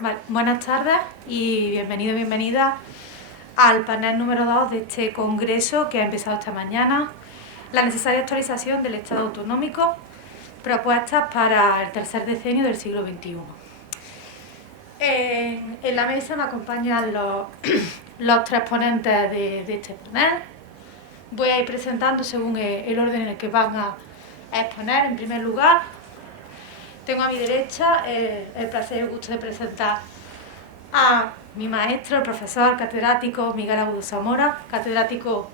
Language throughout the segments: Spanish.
Vale, buenas tardes y bienvenido, bienvenida al panel número 2 de este congreso que ha empezado esta mañana, la necesaria actualización del Estado autonómico, propuestas para el tercer decenio del siglo XXI. En la mesa me acompañan los tres ponentes de este panel. Voy a ir presentando según el orden en el que van a exponer. En primer lugar, tengo a mi derecha el placer y el gusto de presentar a mi maestro, el profesor catedrático Miguel Agudo Zamora, catedrático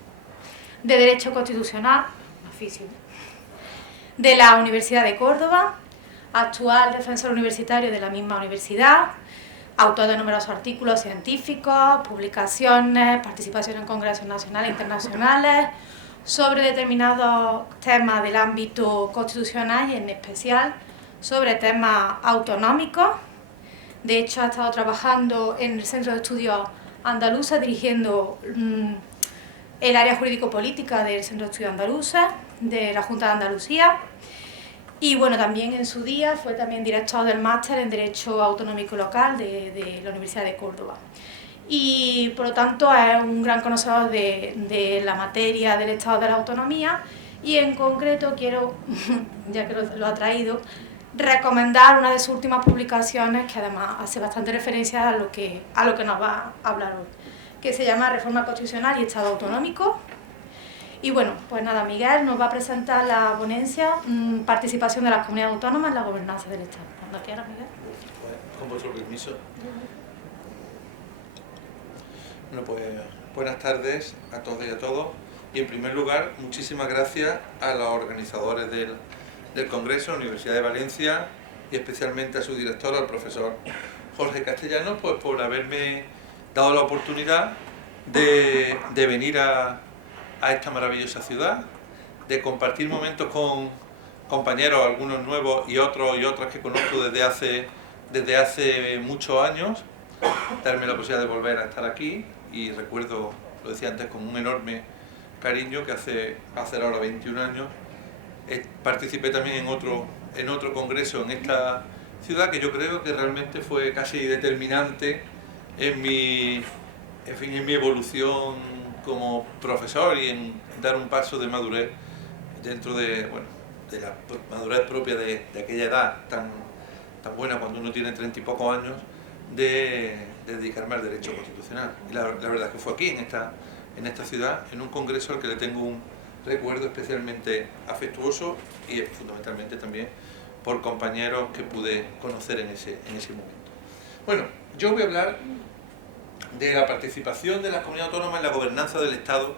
de Derecho Constitucional, de la Universidad de Córdoba, actual defensor universitario de la misma universidad, autor de numerosos artículos científicos, publicaciones, participación en congresos nacionales e internacionales sobre determinados temas del ámbito constitucional y en especial sobre temas autonómicos. De hecho, ha estado trabajando en el Centro de Estudios Andaluza, dirigiendo el área jurídico-política del Centro de Estudios Andaluza, de la Junta de Andalucía. Y bueno, también en su día fue también director del máster en Derecho Autonómico Local de la Universidad de Córdoba. Y por lo tanto es un gran conocedor de la materia del Estado de la Autonomía, y en concreto quiero, ya que lo ha traído, recomendar una de sus últimas publicaciones que además hace bastante referencia a lo que nos va a hablar hoy, que se llama Reforma Constitucional y Estado Autonómico. Y bueno, pues nada, Miguel nos va a presentar la ponencia Participación de las comunidades autónomas en la gobernanza del Estado. Cuando quieras, Miguel. Con vuestro permiso. Bueno, pues buenas tardes a todos y a todos. Y en primer lugar, muchísimas gracias a los organizadores del Congreso, la Universidad de Valencia, y especialmente a su director, al profesor Jorge Castellanos, pues por haberme dado la oportunidad de venir a esta maravillosa ciudad, de compartir momentos con compañeros, algunos nuevos y otros y otras que conozco desde hace muchos años, darme la posibilidad de volver a estar aquí. Y recuerdo, lo decía antes, con un enorme cariño que hace ahora 21 años participé también en otro congreso en esta ciudad, que yo creo que realmente fue casi determinante en mi evolución como profesor y en dar un paso de madurez dentro de la madurez propia de aquella edad tan buena cuando uno tiene 30 y pocos años, de dedicarme al derecho constitucional. Y la verdad es que fue aquí, en esta ciudad, en un congreso al que le tengo un recuerdo especialmente afectuoso, y fundamentalmente también por compañeros que pude conocer en ese momento. Bueno, yo voy a hablar de la participación de las comunidades autónomas en la gobernanza del Estado,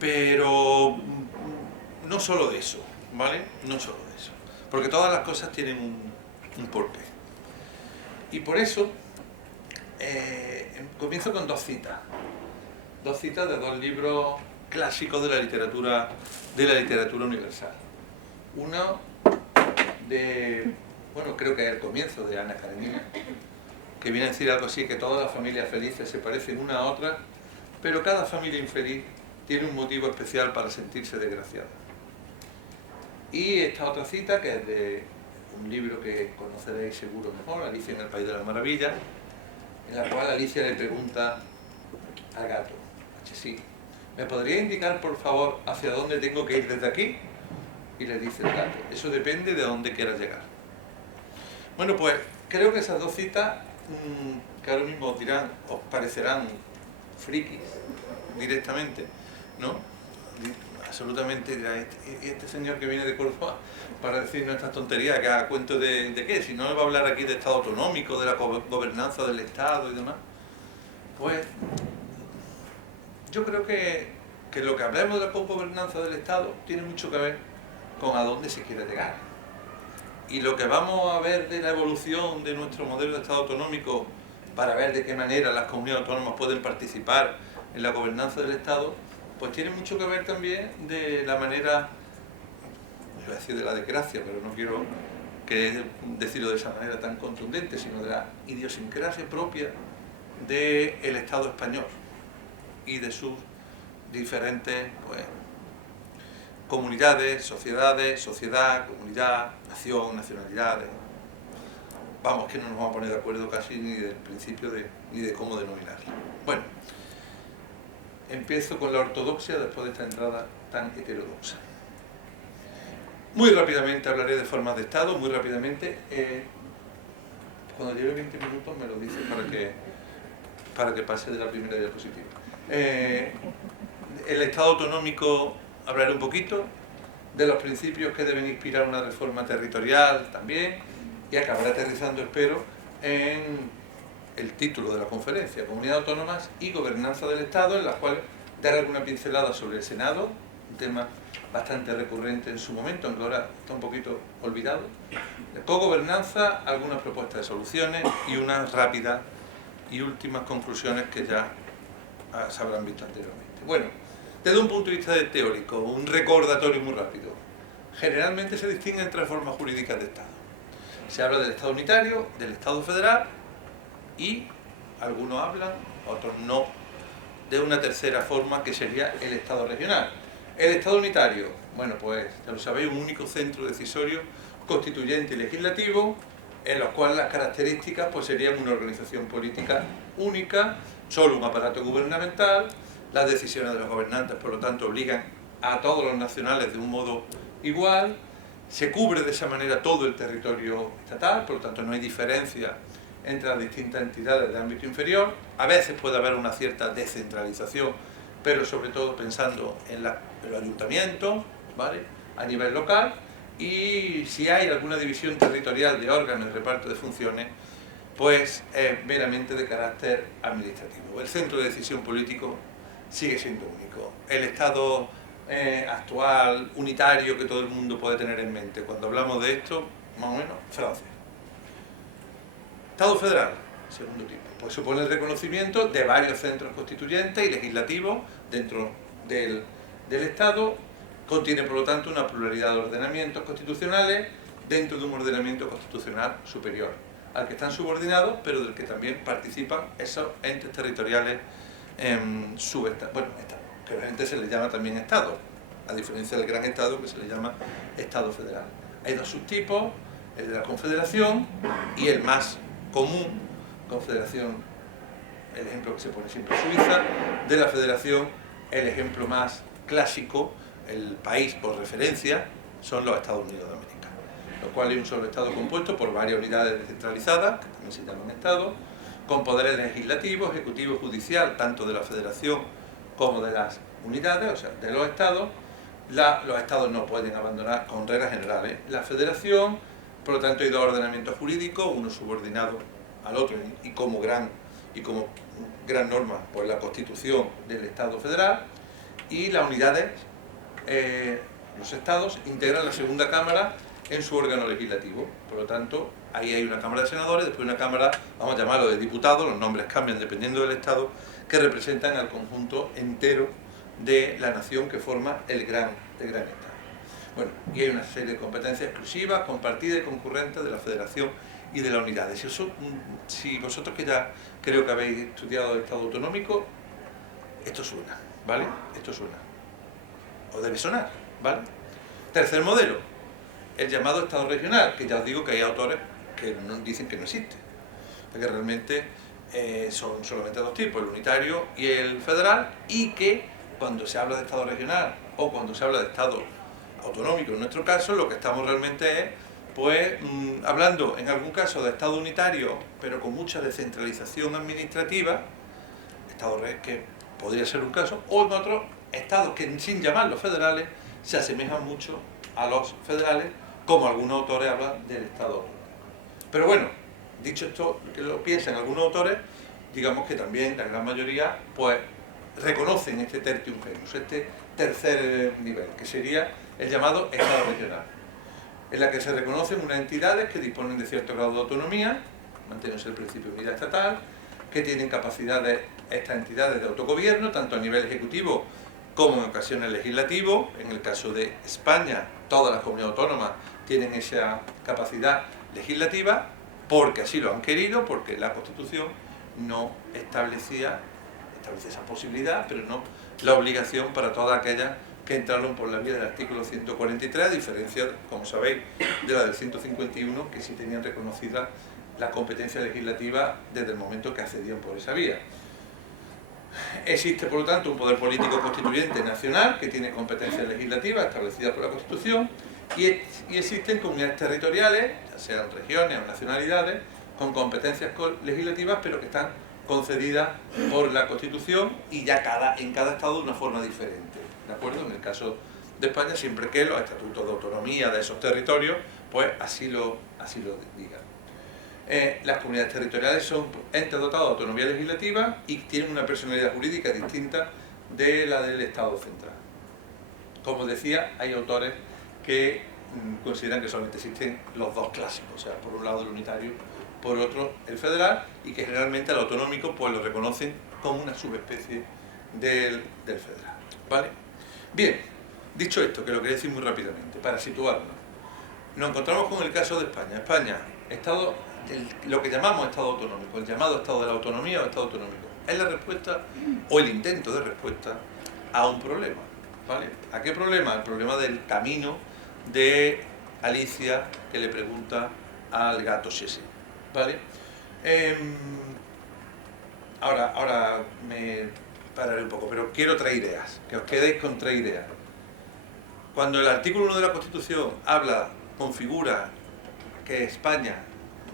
pero no solo de eso, ¿vale? No solo de eso, porque todas las cosas tienen un porqué. Y por eso comienzo con dos citas de dos libros clásicos de la literatura universal. Uno creo que es el comienzo de Ana Karenina, que viene a decir algo así, que todas las familias felices se parecen una a otra, pero cada familia infeliz tiene un motivo especial para sentirse desgraciada. Y esta otra cita, que es de un libro que conoceréis seguro mejor, Alicia en el País de las Maravillas, en la cual Alicia le pregunta al gato: sí, ¿me podría indicar por favor hacia dónde tengo que ir desde aquí? Y le dice el gato: eso depende de dónde quieras llegar. Bueno, pues creo que esas dos citas, que ahora mismo os parecerán frikis directamente, ¿no? Absolutamente dirá: este señor que viene de Córdoba para decirnos estas tonterías, que a cuento de qué, si no va a hablar aquí de Estado autonómico, de la gobernanza del Estado y demás. Pues yo creo que lo que hablemos de la gobernanza del Estado tiene mucho que ver con a dónde se quiere llegar. Y lo que vamos a ver de la evolución de nuestro modelo de Estado autonómico, para ver de qué manera las comunidades autónomas pueden participar en la gobernanza del Estado, pues tiene mucho que ver también de la manera, iba a decir de la desgracia, pero no quiero decirlo de esa manera tan contundente, sino de la idiosincrasia propia del Estado español y de sus diferentes comunidades, sociedad, comunidad, nación, nacionalidades. vamos, que no nos vamos a poner de acuerdo casi ni del principio ni de cómo denominarla. Bueno, empiezo con la ortodoxia después de esta entrada tan heterodoxa. Muy rápidamente hablaré de formas de Estado, muy rápidamente. Cuando lleve 20 minutos me lo dice para que pase de la primera diapositiva. El Estado autonómico hablaré un poquito, de los principios que deben inspirar una reforma territorial también, y acabaré aterrizando, espero, en el título de la conferencia, Comunidades Autónomas y Gobernanza del Estado, en la cual daré alguna pincelada sobre el Senado, un tema bastante recurrente en su momento, aunque ahora está un poquito olvidado. Cogobernanza, algunas propuestas de soluciones y unas rápidas y últimas conclusiones que ya se habrán visto anteriormente. Bueno, desde un punto de vista teórico, un recordatorio muy rápido. Generalmente se distinguen tres formas jurídicas de Estado. Se habla del Estado unitario, del Estado federal y, algunos hablan, otros no, de una tercera forma que sería el Estado regional. El Estado unitario, bueno, pues ya lo sabéis, un único centro decisorio constituyente y legislativo, en los cuales las características pues serían una organización política única, solo un aparato gubernamental, las decisiones de los gobernantes por lo tanto obligan a todos los nacionales de un modo igual, se cubre de esa manera todo el territorio estatal, por lo tanto no hay diferencia entre las distintas entidades de ámbito inferior, a veces puede haber una cierta descentralización, pero sobre todo pensando en los ayuntamientos, ¿vale?, a nivel local, y si hay alguna división territorial de órganos y reparto de funciones, pues es meramente de carácter administrativo. El centro de decisión político sigue siendo único. El Estado actual, unitario, que todo el mundo puede tener en mente cuando hablamos de esto, más o menos, Francia. Estado federal, segundo tipo, pues supone el reconocimiento de varios centros constituyentes y legislativos dentro del Estado. Contiene, por lo tanto, una pluralidad de ordenamientos constitucionales dentro de un ordenamiento constitucional superior, al que están subordinados, pero del que también participan esos entes territoriales bueno, que obviamente se les llama también Estado, a diferencia del gran Estado que se le llama Estado federal. Hay dos subtipos, el de la Confederación y el más común, Confederación, el ejemplo que se pone siempre Suiza, de la Federación, el ejemplo más clásico, el país por referencia, son los Estados Unidos de América, lo cual es un solo Estado compuesto por varias unidades descentralizadas, que también se llaman Estados, con poderes legislativo, ejecutivo y judicial, tanto de la Federación como de las unidades, o sea, de los Estados. Los Estados no pueden abandonar, con reglas generales, la Federación, por lo tanto hay dos ordenamientos jurídicos, uno subordinado al otro y como gran norma, pues la Constitución del Estado federal, y las unidades, los Estados, integran la segunda Cámara en su órgano legislativo. Por lo tanto, ahí hay una Cámara de Senadores, después una Cámara, vamos a llamarlo de diputados, los nombres cambian dependiendo del Estado, que representan al conjunto entero de la nación que forma el gran Estado. Bueno, y hay una serie de competencias exclusivas, compartidas y concurrentes de la Federación y de las unidades. Si vosotros que ya creo que habéis estudiado el Estado autonómico, esto suena, ¿vale? Esto suena. O debe sonar, ¿vale? Tercer modelo, el llamado Estado regional, que ya os digo que hay autores que dicen que no existe, porque realmente son solamente dos tipos, el unitario y el federal, y que cuando se habla de Estado regional o cuando se habla de Estado autonómico, en nuestro caso, lo que estamos realmente es, pues, hablando en algún caso de Estado unitario, pero con mucha descentralización administrativa, Estado que podría ser un caso, o en otros estados que, sin llamarlos federales, se asemejan mucho a los federales, como algunos autores hablan del Estado autonómico. Pero bueno, dicho esto, que lo piensan algunos autores, digamos que también la gran mayoría, pues, reconocen este tertium genus, este tercer nivel, que sería el llamado Estado regional, en la que se reconocen unas entidades que disponen de cierto grado de autonomía, manteniéndose el principio de unidad estatal, que tienen capacidades, estas entidades, de autogobierno, tanto a nivel ejecutivo como en ocasiones legislativo. En el caso de España, todas las comunidades autónomas tienen esa capacidad legislativa, porque así lo han querido, porque la Constitución no establece esa posibilidad, pero no la obligación para todas aquellas que entraron por la vía del artículo 143, a diferencia, como sabéis, de la del 151, que sí tenían reconocida la competencia legislativa desde el momento que accedían por esa vía. Existe, por lo tanto, un poder político constituyente nacional que tiene competencias legislativas establecidas por la Constitución y existen comunidades territoriales, ya sean regiones o nacionalidades, con competencias legislativas pero que están concedidas por la Constitución y ya en cada estado de una forma diferente, ¿de acuerdo? En el caso de España, siempre que los estatutos de autonomía de esos territorios pues así lo digan. Las comunidades territoriales son entes dotados de autonomía legislativa y tienen una personalidad jurídica distinta de la del Estado central. Como decía, hay autores que consideran que solamente existen los dos clásicos, o sea, por un lado el unitario, por otro el federal, y que generalmente al autonómico pues lo reconocen como una subespecie del federal, ¿vale? Bien, dicho esto, que lo quería decir muy rápidamente, para situarnos, nos encontramos con el caso de España. España, lo que llamamos Estado autonómico, el llamado Estado de la Autonomía o Estado autonómico, es la respuesta o el intento de respuesta a un problema, ¿vale? ¿A qué problema? El problema del camino de Alicia que le pregunta al gato si es sí, ¿vale? Ahora me pararé un poco, pero quiero 3 ideas, que os quedéis con 3 ideas. Cuando el artículo 1 de la Constitución configura que España,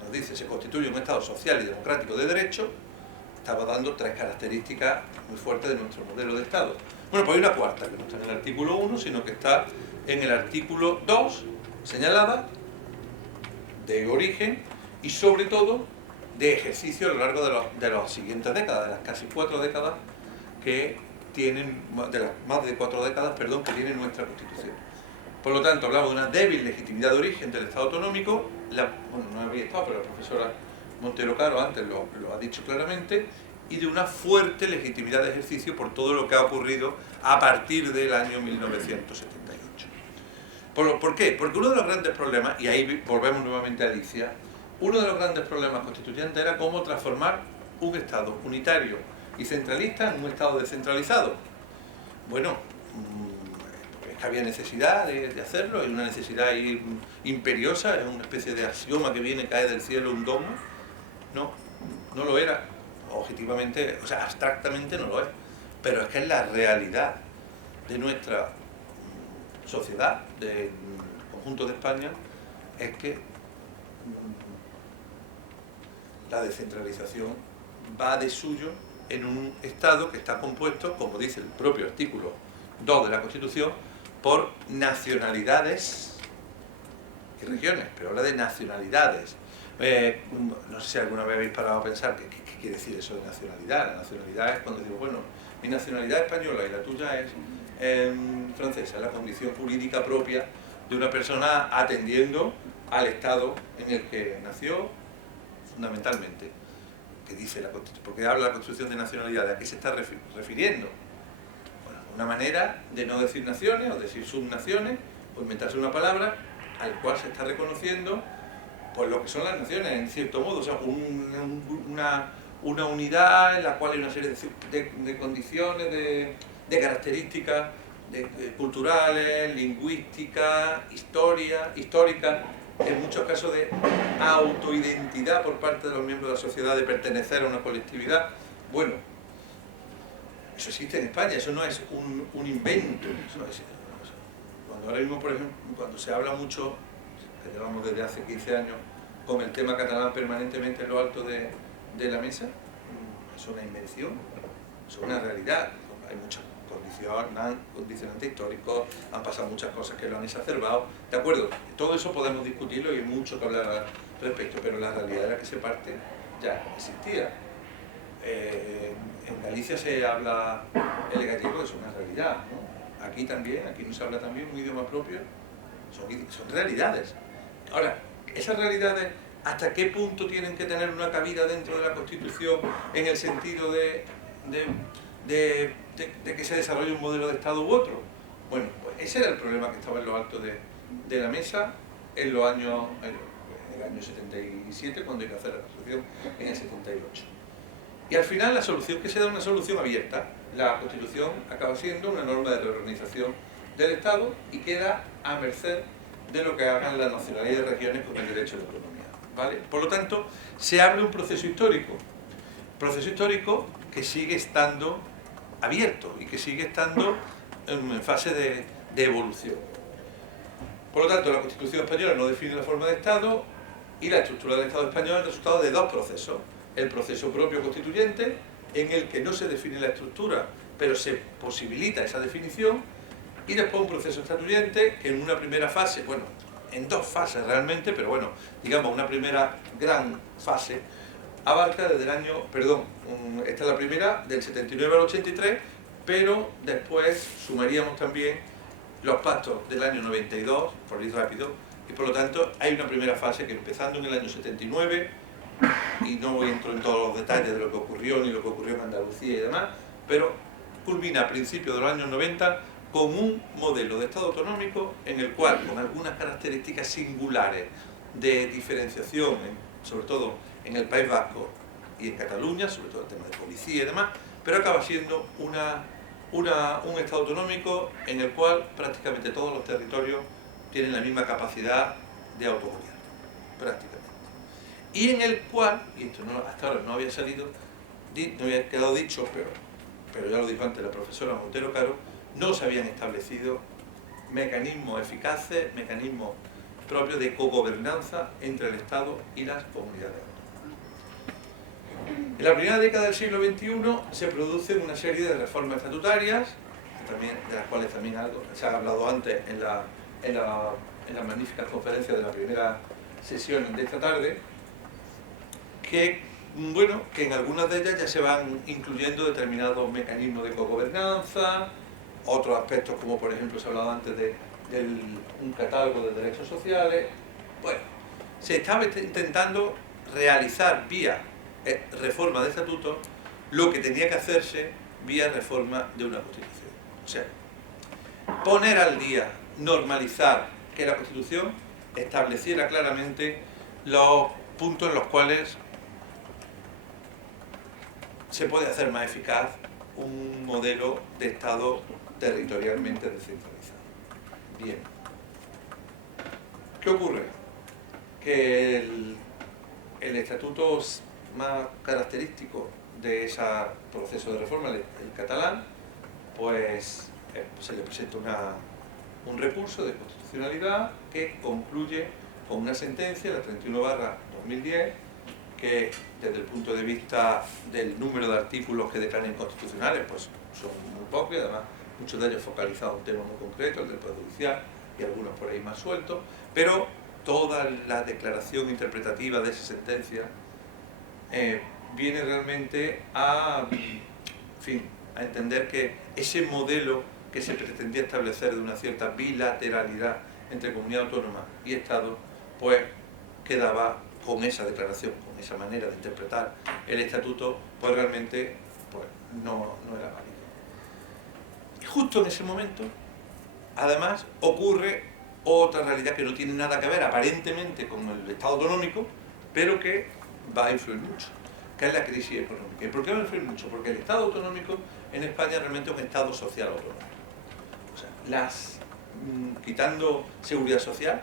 nos dice, se constituye un Estado social y democrático de derecho, estaba dando 3 características muy fuertes de nuestro modelo de Estado. Bueno, pues hay una cuarta, que no está en el artículo 1, sino que está en el artículo 2, señalada, de origen y sobre todo de ejercicio a lo largo de las siguientes décadas, de las casi 4 décadas que tienen, de las más de 4 décadas, perdón, que tiene nuestra Constitución. Por lo tanto, hablamos de una débil legitimidad de origen del Estado autonómico, bueno, no había estado, pero la profesora Montero Caro antes lo ha dicho claramente, y de una fuerte legitimidad de ejercicio por todo lo que ha ocurrido a partir del año 1978. ¿Por qué? Porque uno de los grandes problemas, y ahí volvemos nuevamente a Alicia, uno de los grandes problemas constituyentes era cómo transformar un Estado unitario y centralista en un Estado descentralizado. Bueno, es que había necesidad de hacerlo, hay una necesidad ahí imperiosa, es una especie de axioma que viene, cae del cielo, un dogma. No lo era, objetivamente, o sea, abstractamente no lo es, pero es que es la realidad de nuestra sociedad, del conjunto de España, es que la descentralización va de suyo en un Estado que está compuesto, como dice el propio artículo 2 de la Constitución, por nacionalidades y regiones, pero habla de nacionalidades. No sé si alguna vez habéis parado a pensar qué quiere decir eso de nacionalidad. La nacionalidad es cuando digo, bueno, mi nacionalidad es española y la tuya es francesa, es la condición jurídica propia de una persona atendiendo al Estado en el que nació, fundamentalmente. ¿Qué dice la Constitución? Porque habla la Constitución de nacionalidad, ¿a qué se está refiriendo? Bueno, una manera de no decir naciones o decir subnaciones, o inventarse una palabra al cual se está reconociendo pues lo que son las naciones, en cierto modo, o sea, una unidad en la cual hay una serie de condiciones, de características culturales, lingüísticas, históricas, en muchos casos de autoidentidad por parte de los miembros de la sociedad, de pertenecer a una colectividad. Bueno, eso existe en España, eso no es un invento. Cuando ahora mismo, por ejemplo, cuando se habla mucho, que llevamos desde hace 15 años con el tema catalán permanentemente en lo alto de la mesa, es una invención, es una realidad. Hay muchas condicionantes históricos, han pasado muchas cosas que lo han exacerbado, ¿de acuerdo? Todo eso podemos discutirlo y hay mucho que hablar al respecto, pero la realidad de la que se parte ya existía. En Galicia se habla el gallego, es una realidad, ¿no? Aquí también, aquí no se habla también un idioma propio, son realidades. Ahora, esas realidades, ¿hasta qué punto tienen que tener una cabida dentro de la Constitución en el sentido de que se desarrolle un modelo de Estado u otro? Bueno, pues ese era el problema que estaba en lo alto de la mesa en el año 77, cuando hay que hacer la Constitución en el 78. Y al final la solución que se da es una solución abierta. La Constitución acaba siendo una norma de reorganización del Estado y queda a merced de lo que hagan las nacionalidades y regiones con el derecho de autonomía. ¿vale? Por lo tanto, se abre un proceso histórico que sigue estando abierto y que sigue estando en fase de evolución. Por lo tanto, la Constitución española no define la forma de Estado y la estructura del Estado español es el resultado de dos procesos. El proceso propio constituyente, en el que no se define la estructura, pero se posibilita esa definición, y después un proceso estatuyente que en una primera fase, bueno, en dos fases realmente, pero bueno, digamos una primera gran fase, abarca desde el año, esta es la primera, del 79 al 83, pero después sumaríamos también los pactos del año 92, por ir rápido, y por lo tanto hay una primera fase que empezando en el año 79, y no entro en todos los detalles de lo que ocurrió ni lo que ocurrió en Andalucía y demás, pero culmina a principios de los años 90 con un modelo de Estado autonómico en el cual, con algunas características singulares de diferenciación, sobre todo en el País Vasco y en Cataluña, sobre todo el tema de policía y demás, pero acaba siendo un Estado autonómico en el cual prácticamente todos los territorios tienen la misma capacidad de autogobierno, prácticamente. Y en el cual, y esto hasta ahora no había salido, no había quedado dicho, pero ya lo dijo antes la profesora Montero Caro, no se habían establecido mecanismos eficaces, mecanismos propios de cogobernanza entre el Estado y las comunidades autónomas. En la primera década del siglo XXI se producen una serie de reformas estatutarias, de las cuales también algo se ha hablado antes en las magníficas conferencias de la primera sesión de esta tarde, que en algunas de ellas ya se van incluyendo determinados mecanismos de cogobernanza, otros aspectos como por ejemplo se ha hablado antes de un catálogo de derechos sociales. Bueno, se estaba intentando realizar vía reforma de estatutos lo que tenía que hacerse vía reforma de una Constitución. O sea, poner al día, normalizar que la Constitución estableciera claramente los puntos en los cuales se puede hacer más eficaz un modelo de Estado territorialmente descentralizado. Bien. ¿Qué ocurre? Que el estatuto más característico de ese proceso de reforma, el catalán, pues se le presenta un recurso de constitucionalidad que concluye con una sentencia, la 31/2010, que desde el punto de vista del número de artículos que declaran inconstitucionales, pues son muy pocos y además muchos de ellos focalizados en un tema muy concreto, el del Poder Judicial, y algunos por ahí más sueltos, pero toda la declaración interpretativa de esa sentencia viene realmente a entender que ese modelo que se pretendía establecer de una cierta bilateralidad entre comunidad autónoma y Estado, pues quedaba con esa declaración, con esa manera de interpretar el estatuto, pues realmente no era válido. Y justo en ese momento, además, ocurre otra realidad que no tiene nada que ver aparentemente con el Estado autonómico, pero que va a influir mucho, que es la crisis económica. ¿Y por qué va a influir mucho? Porque el Estado autonómico en España realmente es un Estado social autonómico. O sea, quitando seguridad social,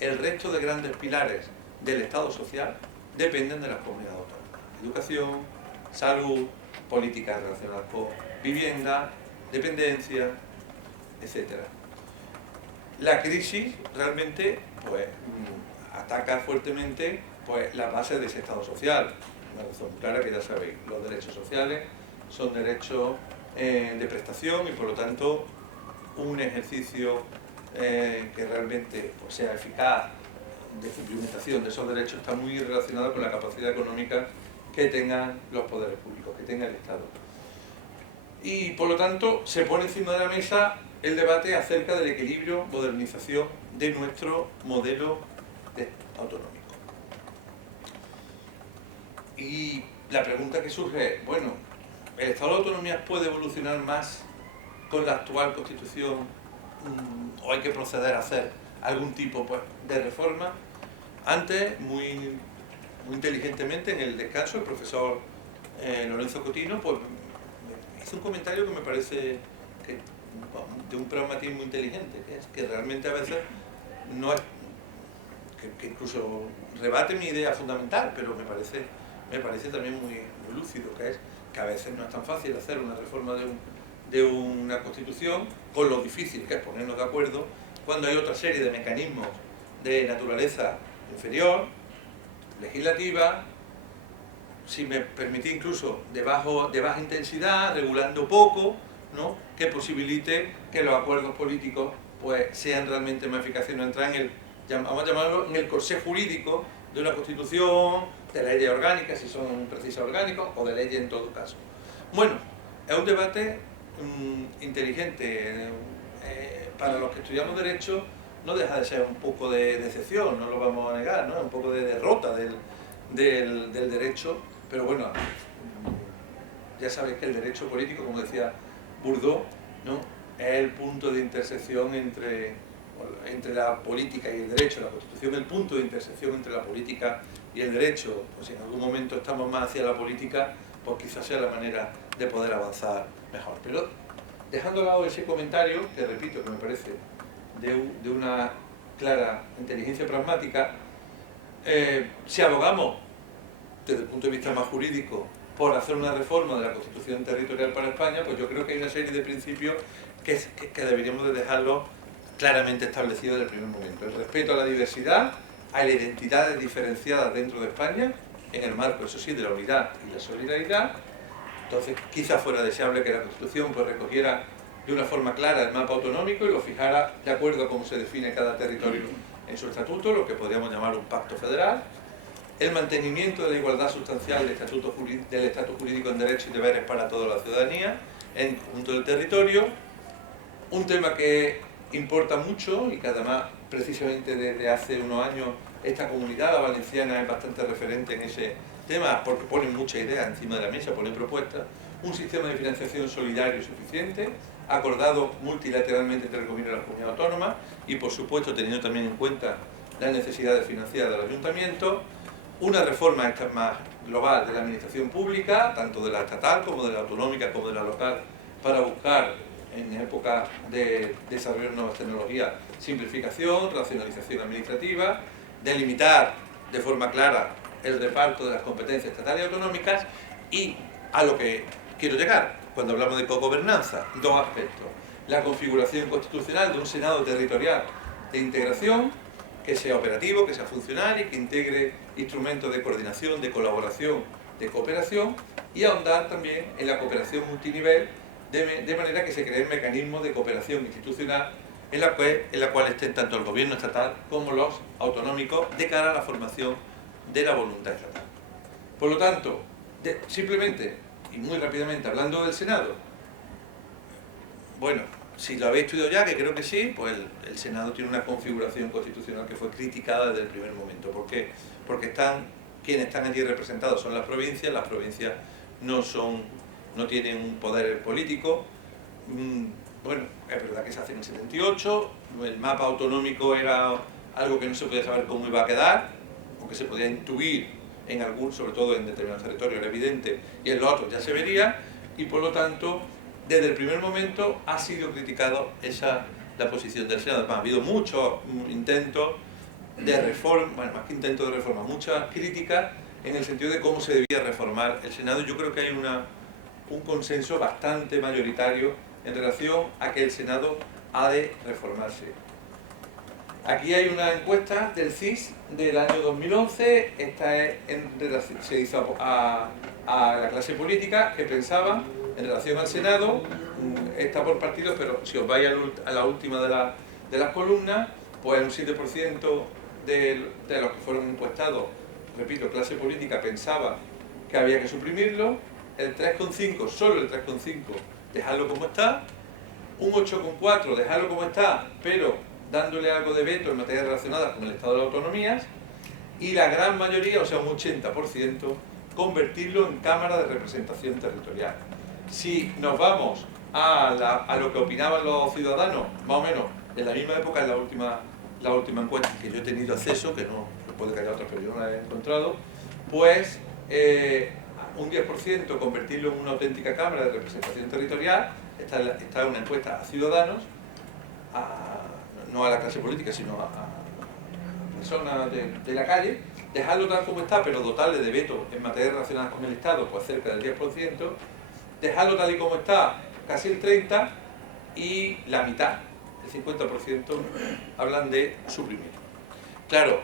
el resto de grandes pilares del Estado social dependen de las comunidades autónomas. Educación, salud, políticas relacionadas con vivienda, dependencia, etc. La crisis realmente ataca fuertemente las bases de ese Estado social. Una razón clara que ya sabéis, los derechos sociales son derechos de prestación y por lo tanto un ejercicio que realmente sea eficaz de cumplimentación de esos derechos está muy relacionado con la capacidad económica que tengan los poderes públicos, que tenga el Estado. Y por lo tanto se pone encima de la mesa el debate acerca del equilibrio, modernización de nuestro modelo autonómico. Y la pregunta que surge es, bueno, ¿el Estado de Autonomía puede evolucionar más con la actual Constitución o hay que proceder a hacer algún tipo de reforma? Antes, muy inteligentemente, en el descanso, el profesor Lorenzo Cotino hizo un comentario que me parece de un pragmatismo inteligente, que es que realmente a veces no es que incluso rebate mi idea fundamental, pero me parece también muy lúcido, que es que a veces no es tan fácil hacer una reforma de una Constitución, con lo difícil que es ponernos de acuerdo, cuando hay otra serie de mecanismos de naturaleza inferior, legislativa, si me permitís incluso de baja intensidad, regulando poco, ¿no?, que posibilite que los acuerdos políticos pues sean realmente más eficaces, no entrar en el, vamos a llamarlo, en el corsé jurídico de una Constitución, de leyes orgánicas, si son precisas orgánicos, o de leyes en todo caso. Bueno, es un debate inteligente. Para los que estudiamos Derecho no deja de ser un poco de decepción, no lo vamos a negar, ¿no? Un poco de derrota del Derecho, pero bueno, ya sabéis que el derecho político, como decía Bourdieu, ¿no?, es el punto de intersección entre la política y el derecho. La Constitución es el punto de intersección entre la política y el derecho. Pues si en algún momento estamos más hacia la política, pues quizás sea la manera de poder avanzar mejor. Pero dejando a lado ese comentario, que repito, que me parece de una clara inteligencia pragmática, si abogamos desde el punto de vista más jurídico por hacer una reforma de la Constitución territorial para España, pues yo creo que hay una serie de principios que deberíamos de dejarlos claramente establecidos desde el primer momento. El respeto a la diversidad, a las identidades diferenciadas dentro de España, en el marco, eso sí, de la unidad y la solidaridad. Entonces, quizás fuera deseable que la Constitución pues recogiera de una forma clara el mapa autonómico y lo fijara de acuerdo a cómo se define cada territorio en su estatuto, lo que podríamos llamar un pacto federal. El mantenimiento de la igualdad sustancial del estatus jurídico en derechos y deberes para toda la ciudadanía en el conjunto del territorio. Un tema que importa mucho y que además precisamente desde hace unos años esta comunidad, la valenciana, es bastante referente en ese tema porque ponen muchas ideas encima de la mesa, ponen propuestas. Un sistema de financiación solidario y suficiente, acordado multilateralmente entre el gobierno y las comunidades autónomas y por supuesto teniendo también en cuenta las necesidades financieras del ayuntamiento. Una reforma más global de la administración pública, tanto de la estatal como de la autonómica como de la local, para buscar en época de desarrollo de nuevas tecnologías simplificación, racionalización administrativa, delimitar de forma clara el reparto de las competencias estatales y autonómicas y a lo que quiero llegar cuando hablamos de cogobernanza, dos aspectos. La configuración constitucional de un Senado territorial de integración que sea operativo, que sea funcional y que integre instrumentos de coordinación, de colaboración, de cooperación y ahondar también en la cooperación multinivel de manera que se creen mecanismos de cooperación institucional en la cual estén tanto el gobierno estatal como los autonómicos de cara a la formación de la voluntad estatal. Por lo tanto, simplemente y muy rápidamente hablando del Senado, bueno, si lo habéis estudiado ya, que creo que sí, pues el Senado tiene una configuración constitucional que fue criticada desde el primer momento. ¿Por qué? Porque quienes están allí representados son las provincias no tienen un poder político. Bueno, es verdad que se hace en el 78, el mapa autonómico era algo que no se podía saber cómo iba a quedar, aunque se podía intuir en algún, sobre todo en determinados territorios, era evidente, y en los otros ya se vería, y por lo tanto, desde el primer momento ha sido criticado la posición del Senado. Además, ha habido muchos intentos de reforma, bueno, más que intentos de reforma, muchas críticas en el sentido de cómo se debía reformar el Senado. Yo creo que hay un consenso bastante mayoritario en relación a que el Senado ha de reformarse. Aquí hay una encuesta del CIS del año 2011, esta se hizo a la clase política que pensaba en relación al Senado, está por partidos, pero si os vais a la última de las columnas, pues un 7% de los que fueron encuestados, repito, clase política, pensaba que había que suprimirlo, el 3,5, solo el 3,5, dejarlo como está, un 8,4, dejarlo como está, pero dándole algo de veto en materias relacionadas con el Estado de las Autonomías, y la gran mayoría, o sea un 80%, convertirlo en Cámara de Representación Territorial. Si nos vamos a lo que opinaban los ciudadanos, más o menos en la misma época, en la última encuesta que yo he tenido acceso, que no puede que haya otras, pero yo no la he encontrado, pues un 10% convertirlo en una auténtica Cámara de Representación Territorial. Está una encuesta a ciudadanos, no a la clase política, sino personas de la calle, dejarlo tal como está, pero dotarle de veto en materias relacionadas con el Estado, pues cerca del 10%, dejarlo tal y como está, casi el 30%, y la mitad, el 50%, hablan de suprimir. Claro,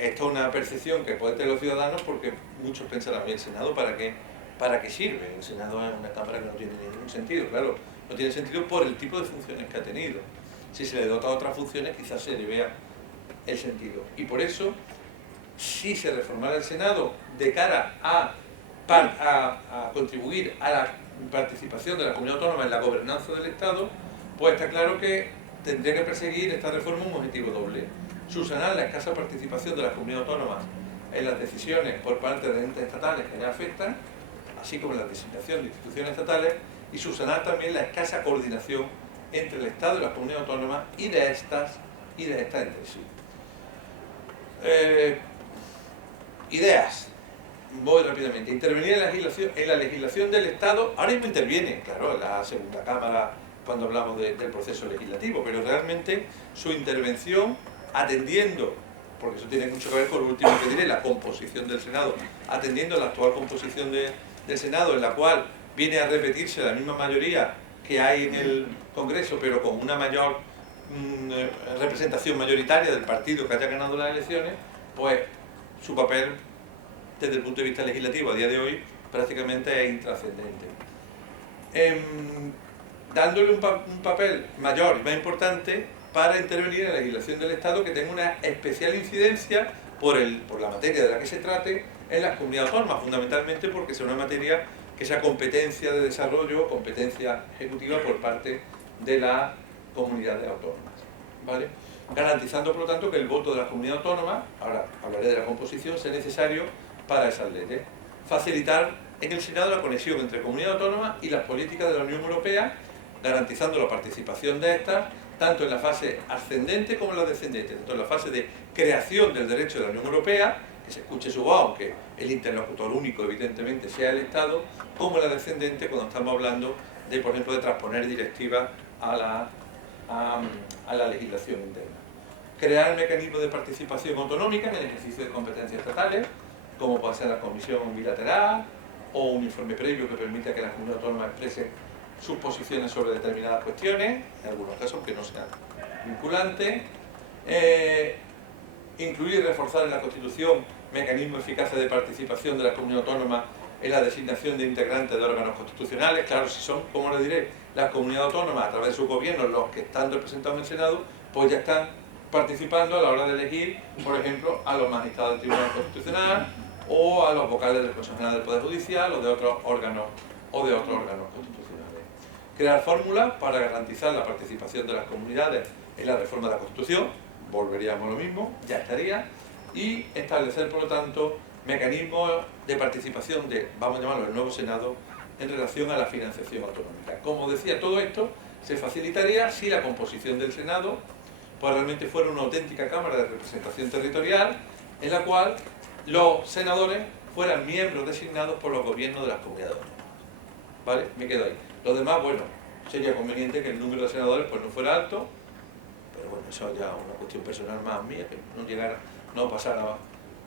esto es una percepción que pueden tener los ciudadanos porque muchos pensarán, ¿el Senado para qué sirve? El Senado es una cámara que no tiene ningún sentido, claro, no tiene sentido por el tipo de funciones que ha tenido. Si se le dota otras funciones, quizás se le vea el sentido. Y por eso, si se reformara el Senado de cara a contribuir a la participación de la comunidad autónoma en la gobernanza del Estado, pues está claro que tendría que perseguir esta reforma un objetivo doble: subsanar la escasa participación de las comunidades autónomas en las decisiones por parte de entes estatales que ya afectan, así como en la designación de instituciones estatales, y subsanar también la escasa coordinación entre el Estado y las comunidades autónomas y de estas entre sí. Ideas. Voy rápidamente. Intervenir en la legislación del Estado. Ahora mismo interviene, claro, la segunda cámara cuando hablamos del proceso legislativo, pero realmente su intervención atendiendo, porque eso tiene mucho que ver con lo último que diré, la composición del Senado, atendiendo a la actual composición del Senado, en la cual viene a repetirse la misma mayoría que hay en el Congreso, pero con una mayor representación mayoritaria del partido que haya ganado las elecciones, pues su papel desde el punto de vista legislativo a día de hoy prácticamente es intrascendente. Dándole un papel mayor y más importante para intervenir en la legislación del Estado que tenga una especial incidencia por la materia de la que se trate en las comunidades autónomas, fundamentalmente porque sea una materia que sea competencia de desarrollo, competencia ejecutiva por parte de las comunidades autónomas, ¿vale? Garantizando, por lo tanto, que el voto de las comunidades autónomas, ahora hablaré de la composición, sea necesario para esas leyes. Facilitar en el Senado la conexión entre comunidades autónomas y las políticas de la Unión Europea, garantizando la participación de estas, tanto en la fase ascendente como en la descendente, tanto en la fase de creación del derecho de la Unión Europea, que se escuche su voz, aunque el interlocutor único evidentemente sea el Estado, como en la descendente cuando estamos hablando de, por ejemplo, de transponer directivas a la legislación interna. Crear mecanismos de participación autonómica en el ejercicio de competencias estatales, como puede ser la comisión bilateral o un informe previo que permita que las comunidades autónomas expresen sus posiciones sobre determinadas cuestiones, en algunos casos que no sean vinculantes. Incluir y reforzar en la Constitución mecanismos eficaces de participación de las comunidades autónomas en la designación de integrantes de órganos constitucionales. Claro, si son, como les diré, las comunidades autónomas a través de sus gobiernos los que están representados en el Senado, pues ya están participando a la hora de elegir, por ejemplo, a los magistrados del Tribunal Constitucional o a los vocales del Consejo General del Poder Judicial o de otros órganos constitucionales. Crear fórmulas para garantizar la participación de las comunidades en la reforma de la Constitución, volveríamos a lo mismo, ya estaría, y establecer, por lo tanto, mecanismos de participación de, vamos a llamarlo, el nuevo Senado en relación a la financiación autonómica. Como decía, todo esto se facilitaría si la composición del Senado pues realmente fuera una auténtica Cámara de Representación Territorial en la cual los senadores fueran miembros designados por los gobiernos de las comunidades autónomas. ¿Vale? Me quedo ahí. Lo demás, bueno, sería conveniente que el número de senadores pues no fuera alto, pero bueno, eso ya es una cuestión personal más mía, que no pasara,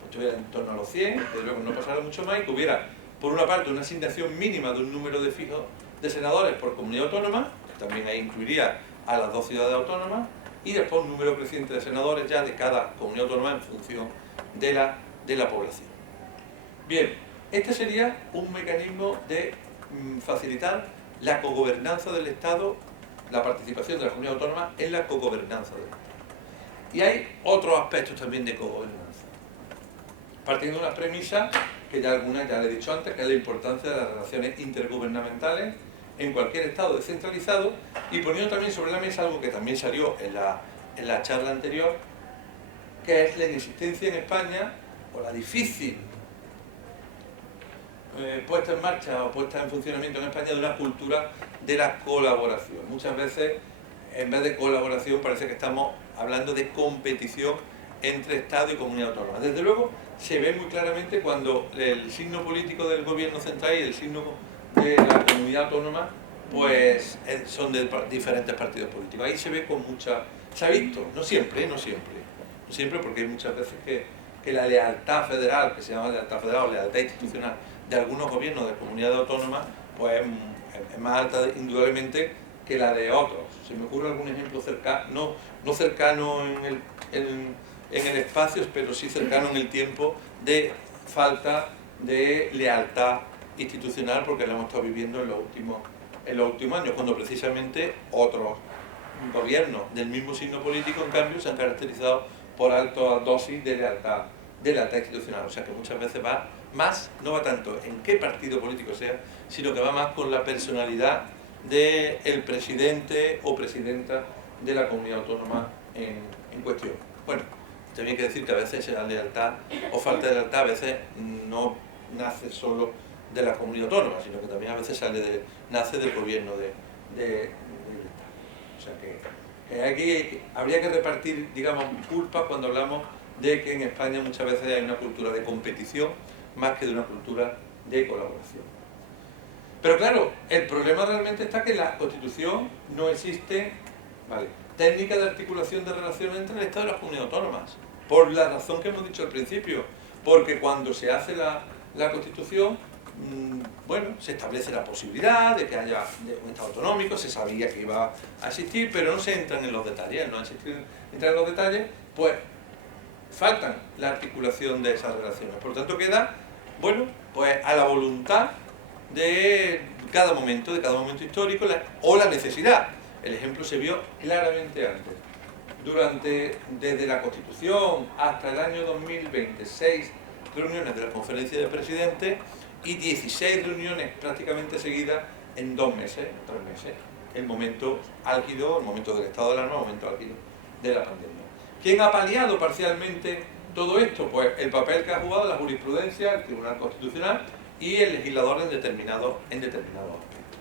estuviera en torno a los 100, desde luego no pasara mucho más, y que hubiera, por una parte, una asignación mínima de un número de fijo de senadores por comunidad autónoma, que también ahí incluiría a las 2 ciudades autónomas, y después un número creciente de senadores ya de cada comunidad autónoma en función de la población. Bien, este sería un mecanismo de facilitar la cogobernanza del Estado, la participación de las comunidades autónomas en la cogobernanza del Estado. Y hay otros aspectos también de cogobernanza. Partiendo de unas premisas, que ya algunas ya le he dicho antes, que es la importancia de las relaciones intergubernamentales en cualquier Estado descentralizado, y poniendo también sobre la mesa algo que también salió en la charla anterior, que es la inexistencia en España, o la difícil puesta en marcha o puesta en funcionamiento en España de una cultura de la colaboración. Muchas veces, en vez de colaboración, parece que estamos hablando de competición entre Estado y comunidad autónoma. Desde luego, se ve muy claramente cuando el signo político del gobierno central y el signo de la comunidad autónoma pues son de diferentes partidos políticos. Ahí se ve con mucha... Se ha visto, no siempre, siempre, porque hay muchas veces que la lealtad federal, que se llama lealtad federal o lealtad institucional de algunos gobiernos de comunidades autónomas, pues es más alta indudablemente que la de otros. Se me ocurre algún ejemplo cercano, no cercano en el espacio, pero sí cercano en el tiempo, de falta de lealtad institucional, porque la hemos estado viviendo en los últimos años, cuando precisamente otros gobiernos del mismo signo político, en cambio, se han caracterizado por altas dosis de lealtad institucional. O sea que muchas veces va más, no va tanto en qué partido político sea, sino que va más con la personalidad del presidente o presidenta de la comunidad autónoma en cuestión. Bueno, también hay que decir que a veces la lealtad o falta de lealtad a veces no nace solo de la comunidad autónoma, sino que también a veces nace del gobierno del Estado. O sea que aquí habría que repartir, digamos, culpas cuando hablamos de que en España muchas veces hay una cultura de competición más que de una cultura de colaboración. Pero claro, el problema realmente está que en la Constitución no existe, ¿vale?, técnica de articulación de relaciones entre el Estado y las comunidades autónomas, por la razón que hemos dicho al principio, porque cuando se hace la Constitución, bueno, se establece la posibilidad de que haya un Estado autonómico, se sabía que iba a existir, pero no se entran en los detalles. No entran en los detalles, pues faltan la articulación de esas relaciones. Por lo tanto queda, bueno, pues a la voluntad de cada momento histórico o la necesidad. El ejemplo se vio claramente antes. Desde la Constitución hasta el año 2020, 6 reuniones de la Conferencia de Presidentes y 16 reuniones prácticamente seguidas en 2 meses, 3 meses. El momento álgido, el momento del estado de alarma, el momento álgido de la pandemia. ¿Quién ha paliado parcialmente todo esto? Pues el papel que ha jugado la jurisprudencia, el Tribunal Constitucional y el legislador en determinados aspectos.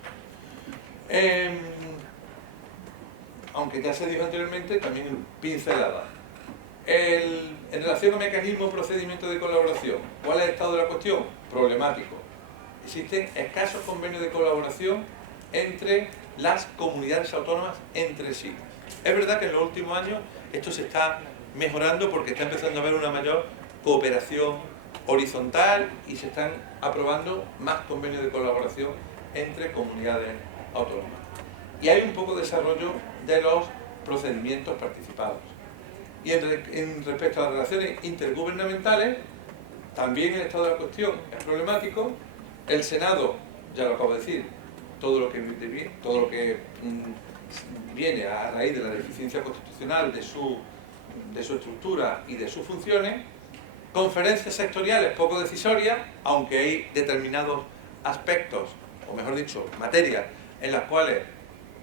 Aunque ya se dijo anteriormente, también pincelada. En relación al mecanismo o procedimiento de colaboración, ¿cuál es el estado de la cuestión? Problemático. Existen escasos convenios de colaboración entre las comunidades autónomas entre sí. Es verdad que en los últimos años esto se está mejorando porque está empezando a haber una mayor cooperación horizontal y se están aprobando más convenios de colaboración entre comunidades autónomas. Y hay un poco de desarrollo de los procedimientos participados. Y en respecto a las relaciones intergubernamentales, también el estado de la cuestión es problemático. El Senado, ya lo acabo de decir, todo lo que viene a raíz de la deficiencia constitucional de su estructura y de sus funciones. Conferencias sectoriales poco decisorias, aunque hay determinados aspectos, o mejor dicho, materias, en las cuales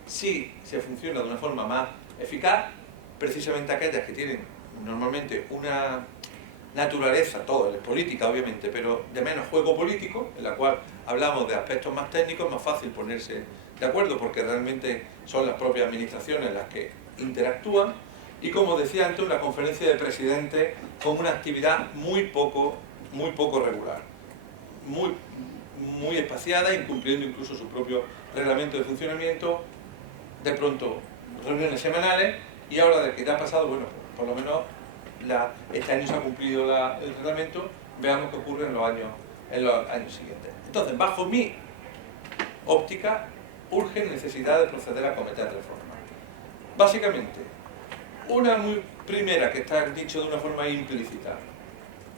sí se funciona de una forma más eficaz, precisamente aquellas que tienen normalmente una naturaleza, todo es política obviamente, pero de menos juego político, en la cual hablamos de aspectos más técnicos, más fácil ponerse de acuerdo porque realmente son las propias administraciones las que interactúan. Y como decía antes, una conferencia de presidentes con una actividad muy poco regular, muy espaciada, incumpliendo incluso su propio reglamento de funcionamiento, de pronto reuniones semanales, y ahora de que ya ha pasado, bueno, por lo menos este año se ha cumplido el reglamento, veamos qué ocurre en los años siguientes. Entonces, bajo mi óptica, urge necesidad de proceder a cometer reformas. Básicamente, una muy primera que está dicho de una forma implícita: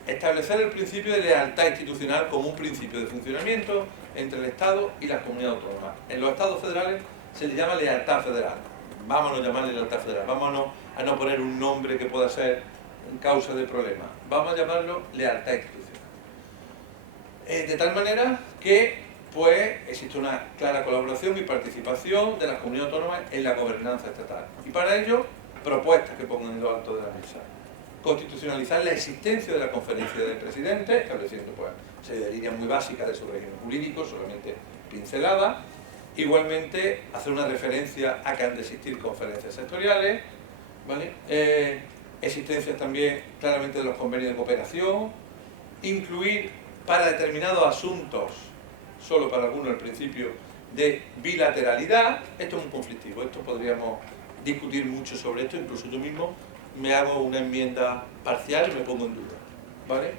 establecer el principio de lealtad institucional como un principio de funcionamiento entre el Estado y las comunidades autónomas. En los Estados federales se le llama lealtad federal. Vámonos a llamarle lealtad federal, vámonos a no poner un nombre que pueda ser causa de problema. Vamos a llamarlo lealtad institucional. De tal manera que pues existe una clara colaboración y participación de las comunidades autónomas en la gobernanza estatal. Y para ello, propuestas que pongan en lo alto de la mesa. Constitucionalizar la existencia de la conferencia de presidentes, estableciendo pues serie de líneas muy básicas de su régimen jurídico, solamente pincelada. Igualmente, hacer una referencia a que han de existir conferencias sectoriales, ¿vale? Existencias también claramente de los convenios de cooperación, incluir para determinados asuntos, solo para algunos, el principio de bilateralidad. Esto es muy conflictivo, esto podríamos discutir mucho sobre esto, incluso yo mismo me hago una enmienda parcial y me pongo en duda, ¿vale?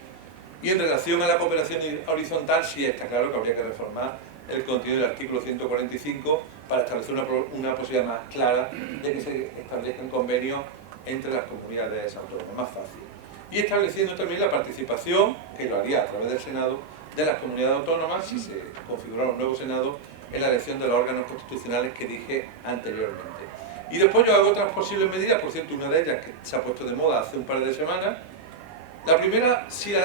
Y en relación a la cooperación horizontal, sí está claro que habría que reformar el contenido del artículo 145 para establecer una posibilidad más clara de que se establezcan convenios entre las comunidades autónomas, más fácil. Y estableciendo también la participación, que lo haría a través del Senado, de las comunidades autónomas, si se configurara un nuevo Senado, en la elección de los órganos constitucionales que dije anteriormente. Y después yo hago otras posibles medidas, por cierto, una de ellas que se ha puesto de moda hace un par de semanas. La primera sí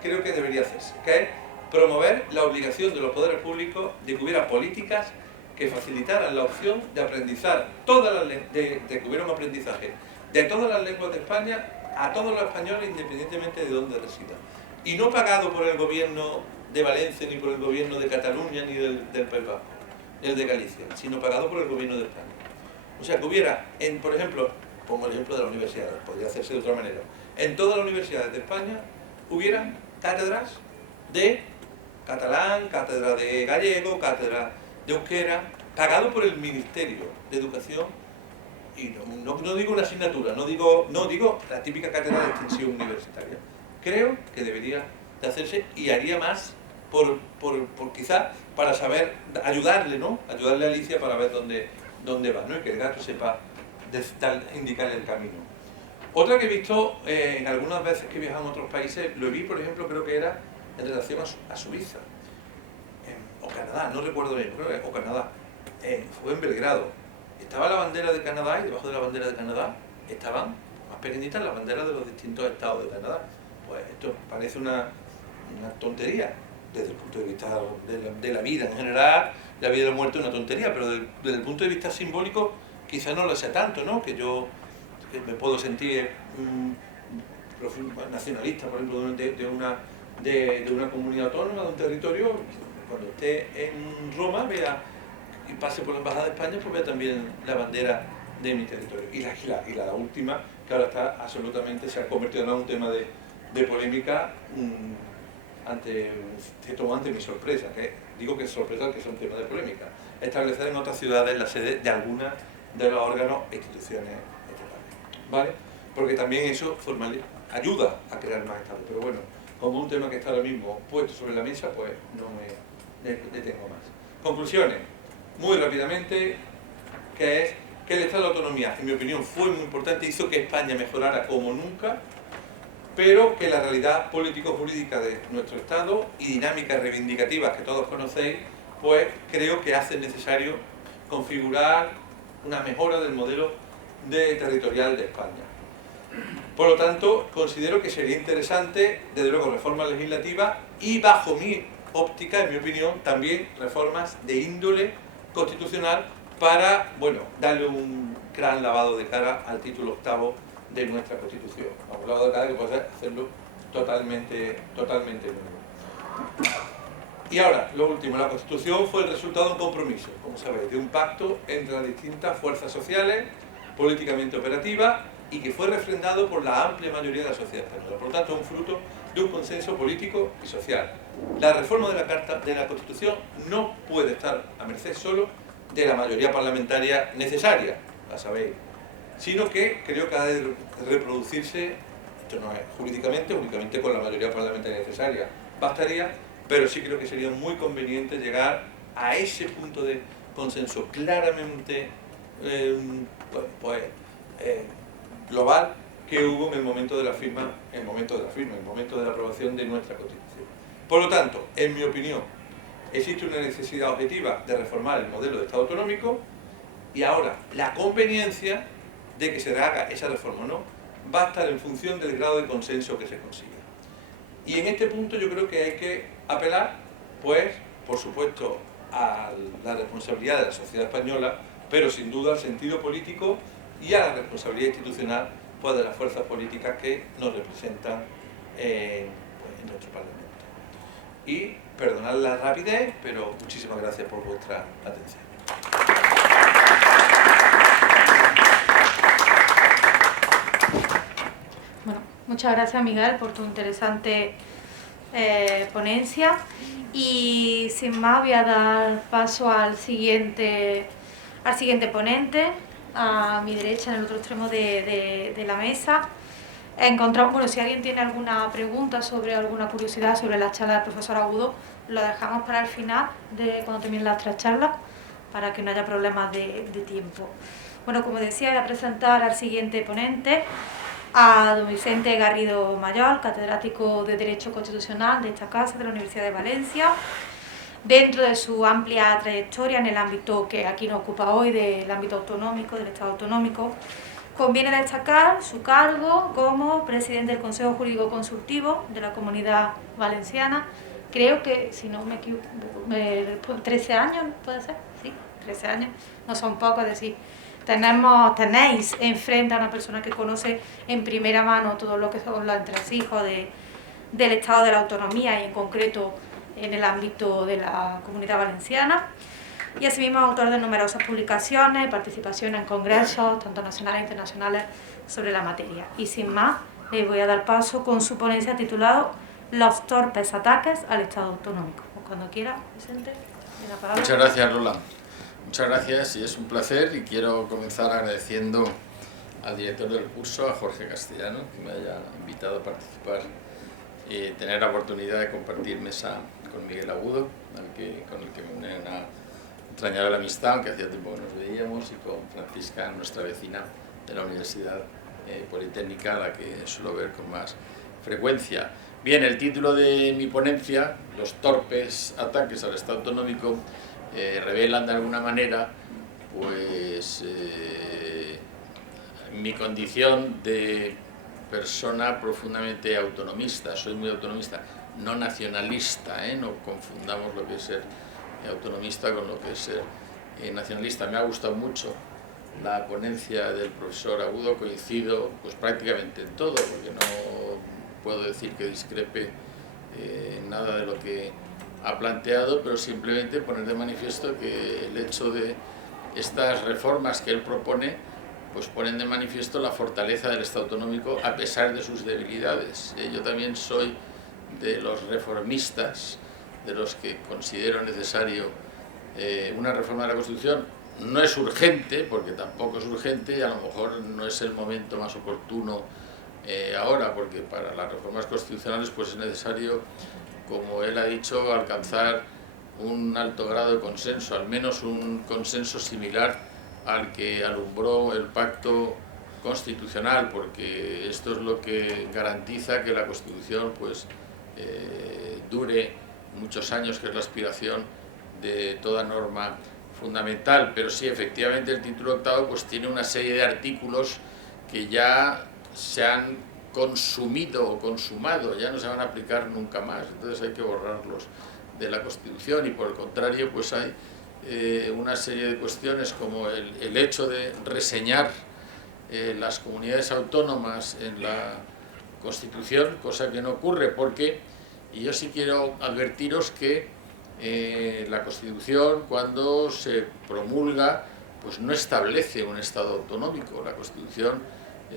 creo que debería hacerse, que es promover la obligación de los poderes públicos de que hubiera políticas que facilitaran la opción de aprendizar de que hubiera un aprendizaje de todas las lenguas de España a todos los españoles, independientemente de dónde residan. Y no pagado por el gobierno de Valencia, ni por el gobierno de Cataluña, ni del País Vasco, el de Galicia, sino pagado por el gobierno de España. O sea, que hubiera, por ejemplo, pongo el ejemplo de las universidades, podría hacerse de otra manera, en todas las universidades de España hubieran cátedras de catalán, cátedra de gallego, cátedra de euskera, pagado por el Ministerio de Educación. Y no digo una asignatura, no digo la típica cátedra de extensión universitaria. Creo que debería de hacerse y haría más por quizás para saber, ayudarle, ¿no? Ayudarle a Alicia para ver dónde va, ¿no? Y que el gato sepa indicarle el camino. Otra que he visto en algunas veces que he viajado en otros países, lo vi, por ejemplo, creo que era en relación a Suiza, o Canadá, no recuerdo bien, creo que o Canadá, fue en Belgrado. Estaba la bandera de Canadá y debajo de la bandera de Canadá estaban más pequeñitas las banderas de los distintos estados de Canadá. Pues esto parece una tontería desde el punto de vista de la vida en general. La vida y la muerte es una tontería, pero desde el punto de vista simbólico quizás no lo sea tanto, ¿no? Que me puedo sentir nacionalista, por ejemplo, de una comunidad autónoma, de un territorio. Cuando esté en Roma vea y pase por la Embajada de España, pues vea también la bandera de mi territorio. Y la última, que ahora está absolutamente, se ha convertido en un tema de polémica ante mi sorpresa, que digo que es sorpresa que es un tema de polémica, establecer en otras ciudades la sede de algunas de los órganos e instituciones estatales, ¿vale? Porque también eso ayuda a crear más estados, pero bueno, como un tema que está ahora mismo puesto sobre la mesa, pues no me detengo más. Conclusiones, muy rápidamente, que es que el Estado de Autonomía, en mi opinión, fue muy importante, hizo que España mejorara como nunca, pero que la realidad político-jurídica de nuestro Estado y dinámicas reivindicativas que todos conocéis, pues creo que hace necesario configurar una mejora del modelo territorial de España. Por lo tanto, considero que sería interesante, desde luego, reformas legislativas y, bajo mi óptica, en mi opinión, también reformas de índole constitucional para, bueno, darle un gran lavado de cara al título octavo de nuestra Constitución. Un lavado de cara que puede hacerlo totalmente nuevo. Y ahora, lo último, la Constitución fue el resultado de un compromiso, como sabéis, de un pacto entre las distintas fuerzas sociales, políticamente operativas, y que fue refrendado por la amplia mayoría de la sociedad española. Por lo tanto, es un fruto de un consenso político y social. La reforma de la Constitución no puede estar a merced solo de la mayoría parlamentaria necesaria, la sabéis, sino que creo que ha de reproducirse, esto no es jurídicamente, únicamente con la mayoría parlamentaria necesaria, bastaría, pero sí creo que sería muy conveniente llegar a ese punto de consenso claramente global que hubo en el momento de la aprobación de nuestra Constitución. Por lo tanto, en mi opinión, existe una necesidad objetiva de reformar el modelo de Estado autonómico y ahora la conveniencia de que se haga esa reforma o no va a estar en función del grado de consenso que se consiga. Y en este punto yo creo que hay que apelar, pues, por supuesto, a la responsabilidad de la sociedad española, pero sin duda al sentido político y a la responsabilidad institucional, pues, de las fuerzas políticas que nos representan en nuestro Parlamento. Y perdonad la rapidez, pero muchísimas gracias por vuestra atención. Bueno, muchas gracias, Miguel, por tu interesante ponencia. Y sin más voy a dar paso al siguiente ponente, a mi derecha, en el otro extremo de la mesa. Encontramos, bueno, si alguien tiene alguna pregunta sobre alguna curiosidad sobre la charla del profesor Agudo, lo dejamos para el final, cuando terminen las 3 charlas, para que no haya problemas de tiempo. Bueno, como decía, voy a presentar al siguiente ponente, a don Vicente Garrido Mayor, catedrático de Derecho Constitucional de esta casa, de la Universidad de Valencia. Dentro de su amplia trayectoria en el ámbito que aquí nos ocupa hoy, del ámbito autonómico, del Estado autonómico, conviene destacar su cargo como presidente del Consejo Jurídico Consultivo de la Comunidad Valenciana. Creo que, si no me equivoco, 13 años, ¿puede ser? Sí, 13 años, no son pocos, es decir, tenéis enfrente a una persona que conoce en primera mano todo lo que son los entresijos del Estado de la Autonomía y en concreto en el ámbito de la Comunidad Valenciana. Y asimismo autor de numerosas publicaciones, participación en congresos, tanto nacionales e internacionales, sobre la materia. Y sin más, les voy a dar paso con su ponencia titulado Los torpes ataques al Estado autonómico. Cuando quiera, Vicente, tiene la palabra. Muchas gracias, Lola. Muchas gracias y es un placer, y quiero comenzar agradeciendo al director del curso, a Jorge Castellano, que me haya invitado a participar y tener la oportunidad de compartir mesa con Miguel Agudo, con el que me une una entrañable amistad, aunque hacía tiempo que nos veíamos, y con Francisca, nuestra vecina de la Universidad Politécnica, a la que suelo ver con más frecuencia. Bien, el título de mi ponencia, Los torpes ataques al Estado autonómico, revelan de alguna manera pues mi condición de persona profundamente autonomista. Soy muy autonomista, no nacionalista, no confundamos lo que es ser autonomista con lo que es ser nacionalista. Me ha gustado mucho la ponencia del profesor Agudo, coincido pues prácticamente en todo, porque no puedo decir que discrepe en nada de lo que ha planteado, pero simplemente poner de manifiesto que el hecho de estas reformas que él propone pues ponen de manifiesto la fortaleza del Estado autonómico a pesar de sus debilidades. Yo también soy de los reformistas, de los que considero necesario una reforma de la Constitución. No es urgente, porque tampoco es urgente, y a lo mejor no es el momento más oportuno ahora, porque para las reformas constitucionales pues es necesario, como él ha dicho, alcanzar un alto grado de consenso, al menos un consenso similar al que alumbró el pacto constitucional, porque esto es lo que garantiza que la Constitución pues dure muchos años, que es la aspiración de toda norma fundamental. Pero sí, efectivamente, el título octavo pues tiene una serie de artículos que ya se han consumido o consumado, ya no se van a aplicar nunca más, entonces hay que borrarlos de la Constitución, y por el contrario pues hay una serie de cuestiones como el hecho de reseñar las comunidades autónomas en la Constitución, cosa que no ocurre porque, y yo sí quiero advertiros que la Constitución, cuando se promulga, pues no establece un Estado autonómico. La Constitución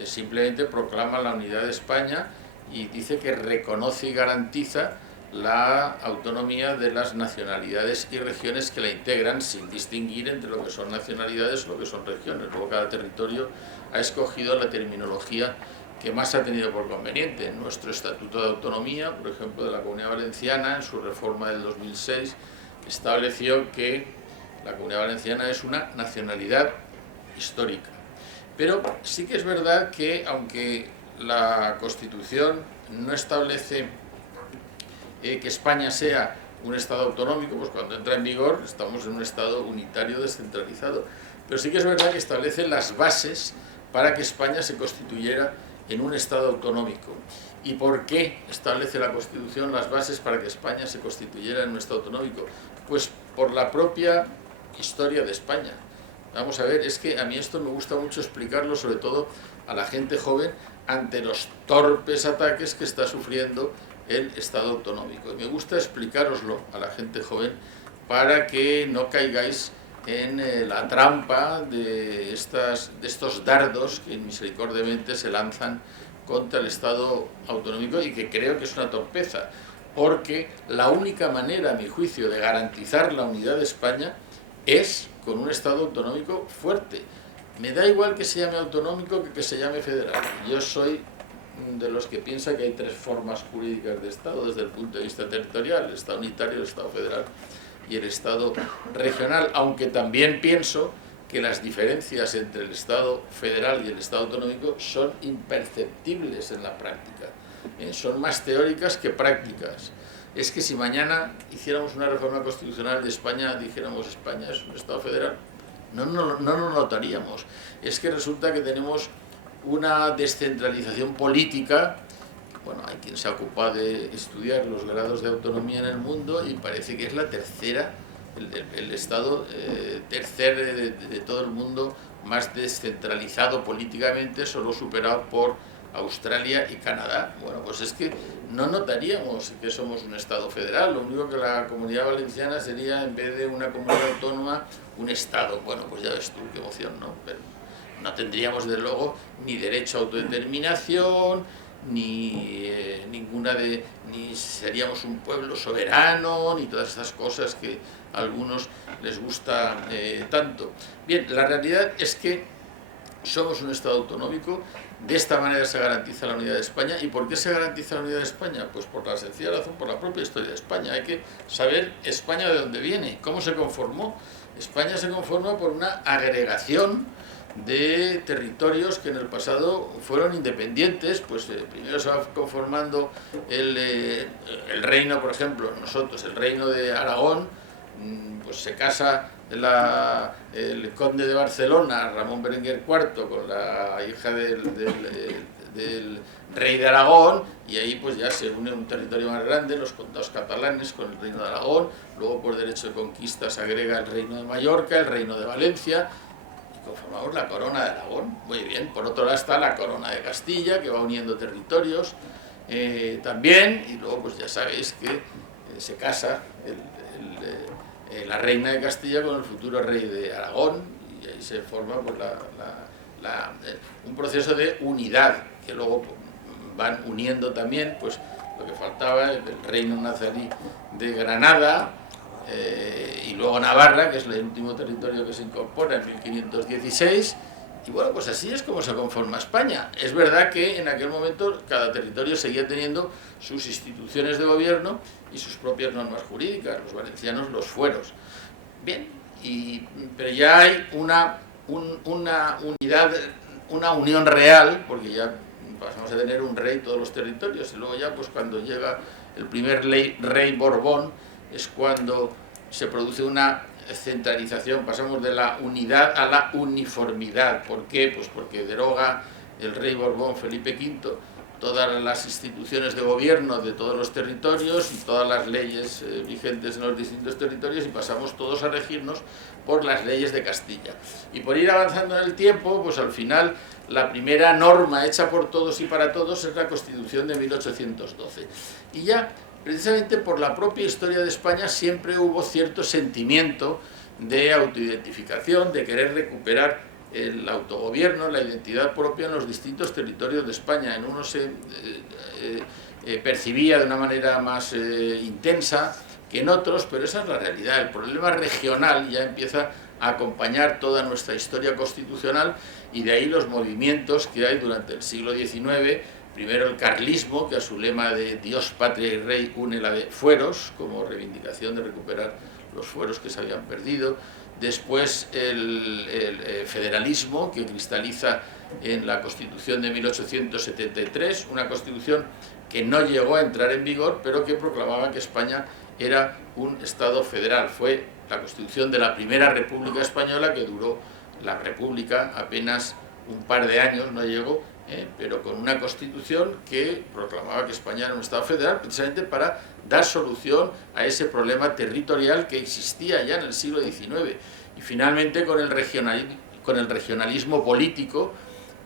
simplemente proclama la unidad de España y dice que reconoce y garantiza la autonomía de las nacionalidades y regiones que la integran, sin distinguir entre lo que son nacionalidades o lo que son regiones. Luego cada territorio ha escogido la terminología que más ha tenido por conveniente. Nuestro Estatuto de Autonomía, por ejemplo, de la Comunidad Valenciana, en su reforma del 2006, estableció que la Comunidad Valenciana es una nacionalidad histórica. Pero sí que es verdad que, aunque la Constitución no establece que España sea un Estado autonómico, pues cuando entra en vigor estamos en un Estado unitario descentralizado. Pero sí que es verdad que establece las bases para que España se constituyera en un Estado autonómico. ¿Y por qué establece la Constitución las bases para que España se constituyera en un Estado autonómico? Pues por la propia historia de España. Vamos a ver, es que a mí esto me gusta mucho explicarlo, sobre todo a la gente joven, ante los torpes ataques que está sufriendo el Estado autonómico. Y me gusta explicároslo a la gente joven para que no caigáis en la trampa de estos dardos que misericordiamente se lanzan contra el Estado autonómico, y que creo que es una torpeza, porque la única manera, a mi juicio, de garantizar la unidad de España es con un Estado autonómico fuerte, me da igual que se llame autonómico que se llame federal. Yo soy de los que piensa que hay tres formas jurídicas de Estado desde el punto de vista territorial: el Estado unitario, el Estado federal y el Estado regional, aunque también pienso que las diferencias entre el Estado federal y el Estado autonómico son imperceptibles en la práctica, son más teóricas que prácticas. Es que si mañana hiciéramos una reforma constitucional de España, dijéramos España es un Estado federal, no lo notaríamos. Es que resulta que tenemos una descentralización política. Bueno, hay quien se ha ocupado de estudiar los grados de autonomía en el mundo y parece que es la tercera, el Estado tercero de todo el mundo más descentralizado políticamente, solo superado por Australia y Canadá. Bueno, pues es que no notaríamos que somos un Estado federal. Lo único que la Comunidad Valenciana sería, en vez de una comunidad autónoma, un Estado. Bueno, pues ya ves tú, qué emoción, ¿no? Pero no tendríamos, desde luego, ni derecho a autodeterminación, ni ni seríamos un pueblo soberano, ni todas estas cosas que a algunos les gusta tanto. Bien, la realidad es que somos un Estado autonómico. De esta manera se garantiza la unidad de España. ¿Y por qué se garantiza la unidad de España? Pues por la sencilla razón, por la propia historia de España. Hay que saber España de dónde viene, cómo se conformó. España se conforma por una agregación de territorios que en el pasado fueron independientes. Pues primero se va conformando el reino, por ejemplo, nosotros, el reino de Aragón, pues se casa el conde de Barcelona, Ramón Berenguer IV, con la hija del rey de Aragón, y ahí pues ya se une un territorio más grande, los condados catalanes con el reino de Aragón. Luego, por derecho de conquista, se agrega el reino de Mallorca, el reino de Valencia, y conformamos la corona de Aragón. Muy bien. Por otro lado está la corona de Castilla, que va uniendo territorios también, y luego pues ya sabéis que se casa la reina de Castilla con el futuro rey de Aragón, y ahí se forma pues, un proceso de unidad, que luego van uniendo también pues lo que faltaba, el reino nazarí de Granada, y luego Navarra, que es el último territorio que se incorpora en 1516. Y bueno, pues así es como se conforma España. Es verdad que en aquel momento cada territorio seguía teniendo sus instituciones de gobierno y sus propias normas jurídicas, los valencianos los fueros. Bien, pero ya hay una unidad, una unión real, porque ya pasamos a tener un rey todos los territorios, y luego ya pues cuando llega el primer rey Borbón es cuando se produce una centralización, pasamos de la unidad a la uniformidad. ¿Por qué? Pues porque deroga el rey Borbón Felipe V todas las instituciones de gobierno de todos los territorios y todas las leyes vigentes en los distintos territorios, y pasamos todos a regirnos por las leyes de Castilla. Y por ir avanzando en el tiempo, pues al final la primera norma hecha por todos y para todos es la Constitución de 1812. Y ya precisamente por la propia historia de España siempre hubo cierto sentimiento de autoidentificación, de querer recuperar el autogobierno, la identidad propia en los distintos territorios de España. En unos se percibía de una manera más intensa que en otros, pero esa es la realidad. El problema regional ya empieza a acompañar toda nuestra historia constitucional, y de ahí los movimientos que hay durante el siglo XIX. Primero el carlismo, que a su lema de Dios, patria y rey une la de fueros, como reivindicación de recuperar los fueros que se habían perdido. Después el federalismo, que cristaliza en la Constitución de 1873, una Constitución que no llegó a entrar en vigor, pero que proclamaba que España era un Estado federal. Fue la Constitución de la Primera República Española, que duró la República apenas un par de años, no llegó, pero con una Constitución que proclamaba que España era un Estado federal, precisamente para dar solución a ese problema territorial que existía ya en el siglo XIX. Y finalmente con el regionalismo político,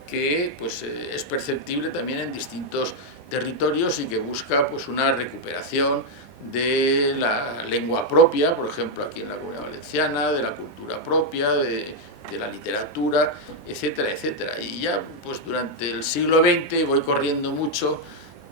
que pues, es perceptible también en distintos territorios y que busca pues, una recuperación de la lengua propia, por ejemplo aquí en la Comunidad Valenciana, de la cultura propia, de la literatura, etcétera, etcétera. Y ya pues durante el siglo XX, y voy corriendo mucho,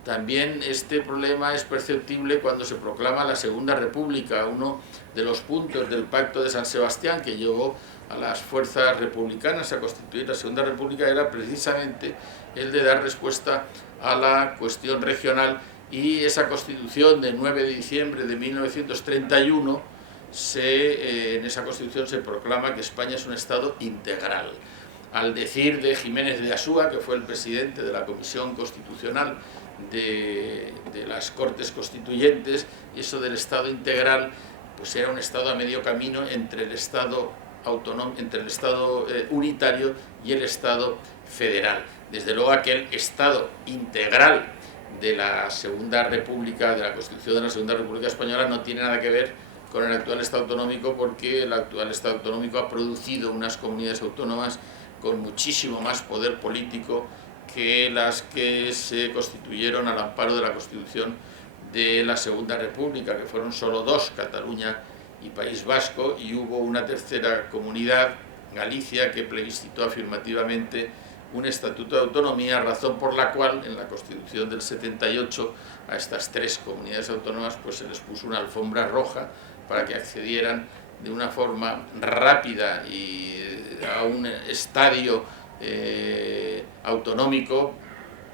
también este problema es perceptible cuando se proclama la Segunda República. Uno de los puntos del Pacto de San Sebastián que llevó a las fuerzas republicanas a constituir la Segunda República era precisamente el de dar respuesta a la cuestión regional, y esa Constitución de 9 de diciembre de 1931, en esa Constitución se proclama que España es un Estado integral. Al decir de Jiménez de Asúa, que fue el presidente de la Comisión Constitucional de las Cortes Constituyentes, eso del Estado integral, pues era un Estado a medio camino entre el Estado autónomo, entre el Estado unitario y el Estado federal. Desde luego aquel Estado integral de la Segunda República, de la Constitución de la Segunda República Española, no tiene nada que ver con el actual Estado autonómico, porque el actual Estado autonómico ha producido unas comunidades autónomas con muchísimo más poder político que las que se constituyeron al amparo de la Constitución de la Segunda República, que fueron solo dos, Cataluña y País Vasco, y hubo una tercera comunidad, Galicia, que plebiscitó afirmativamente un estatuto de autonomía, razón por la cual en la Constitución del 78 a estas tres comunidades autónomas pues se les puso una alfombra roja para que accedieran de una forma rápida y a un estadio autonómico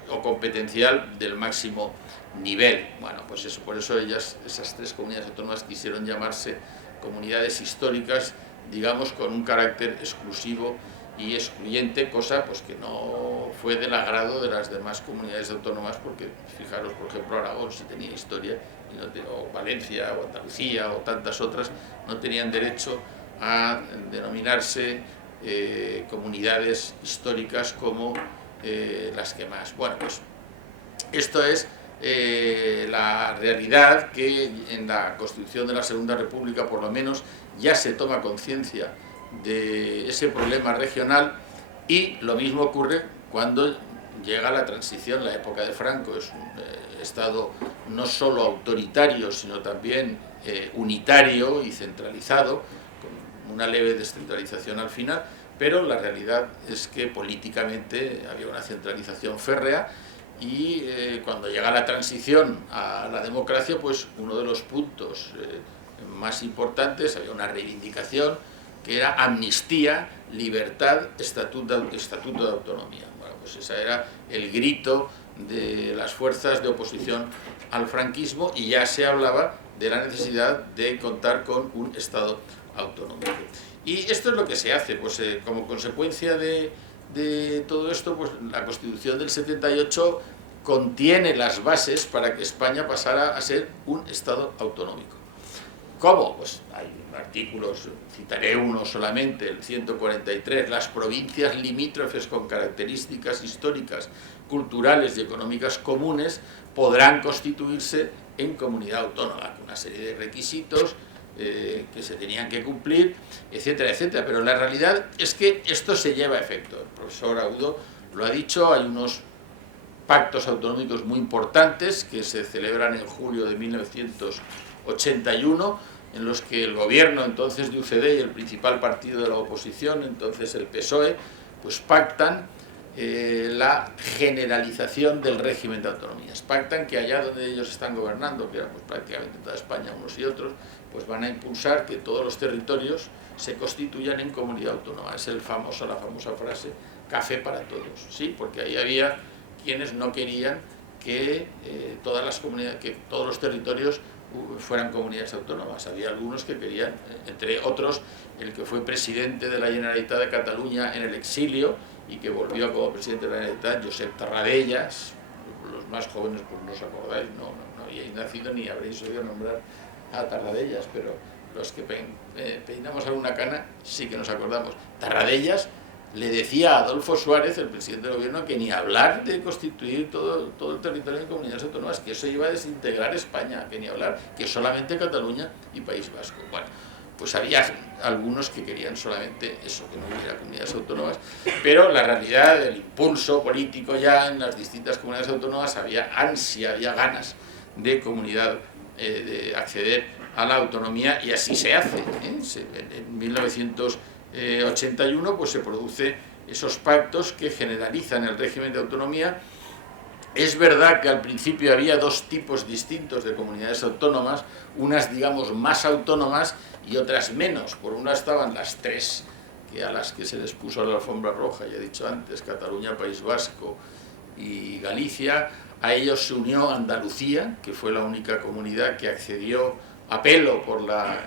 o competencial del máximo nivel. Bueno, pues eso, por eso esas tres comunidades autónomas quisieron llamarse comunidades históricas, digamos, con un carácter exclusivo y excluyente, cosa pues que no fue del agrado de las demás comunidades autónomas, porque fijaros, por ejemplo, Aragón sí tenía historia, o Valencia, o Andalucía, o tantas otras, no tenían derecho a denominarse comunidades históricas como las que más. Bueno, pues esto es la realidad, que en la Constitución de la Segunda República por lo menos ya se toma conciencia de ese problema regional, y lo mismo ocurre cuando llega la transición, la época de Franco. Es un Estado no solo autoritario, sino también unitario y centralizado, con una leve descentralización al final, pero la realidad es que políticamente había una centralización férrea, y cuando llega la transición a la democracia, pues uno de los puntos más importantes, había una reivindicación que era amnistía, libertad, estatuto de autonomía. Bueno, pues ese era el grito de las fuerzas de oposición al franquismo, y ya se hablaba de la necesidad de contar con un Estado autonómico. Y esto es lo que se hace, pues como consecuencia de todo esto, pues la Constitución del 78 contiene las bases para que España pasara a ser un Estado autonómico. ¿Cómo? Pues hay artículos, citaré uno solamente, el 143, las provincias limítrofes con características históricas, culturales y económicas comunes podrán constituirse en comunidad autónoma, con una serie de requisitos que se tenían que cumplir, etcétera, etcétera. Pero la realidad es que esto se lleva a efecto. El profesor Audo lo ha dicho, hay unos pactos autonómicos muy importantes que se celebran en julio de 1981, en los que el gobierno entonces de UCD y el principal partido de la oposición, entonces el PSOE, pues pactan la generalización del régimen de autonomías. Pactan que allá donde ellos están gobernando, que era pues prácticamente toda España, unos y otros, pues van a impulsar que todos los territorios se constituyan en comunidad autónoma. Es la famosa frase, café para todos, ¿sí? Porque ahí había quienes no querían que todas las comunidades, que todos los territorios fueran comunidades autónomas. Había algunos que querían, entre otros, el que fue presidente de la Generalitat de Cataluña en el exilio y que volvió como presidente de la Generalitat, Josep Tarradellas. Los más jóvenes pues no os acordáis, no habíais nacido ni habréis oído nombrar a Tarradellas, pero los que peinamos alguna cana sí que nos acordamos. Tarradellas le decía a Adolfo Suárez, el presidente del gobierno, que ni hablar de constituir todo el territorio en comunidades autónomas, que eso iba a desintegrar España, que ni hablar, que solamente Cataluña y País Vasco. Bueno, pues había algunos que querían solamente eso, que no hubiera comunidades autónomas, pero la realidad del impulso político ya en las distintas comunidades autónomas había ansia, había ganas de comunidad, de acceder a la autonomía, y así se hace. En 1981 pues se produce esos pactos que generalizan el régimen de autonomía, Es verdad que al principio había dos tipos distintos de comunidades autónomas, unas digamos más autónomas y otras menos. Por una estaban las tres a las que se les puso la alfombra roja, ya he dicho antes, Cataluña, País Vasco y Galicia. A ellos se unió Andalucía, que fue la única comunidad que accedió a pelo por la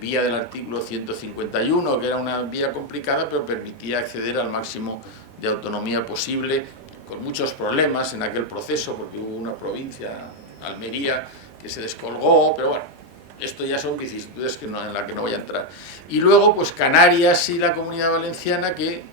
vía del artículo 151, que era una vía complicada, pero permitía acceder al máximo de autonomía posible, con muchos problemas en aquel proceso, porque hubo una provincia, Almería, que se descolgó, pero bueno, esto ya son vicisitudes en las que no voy a entrar. Y luego, pues Canarias y la Comunidad Valenciana, que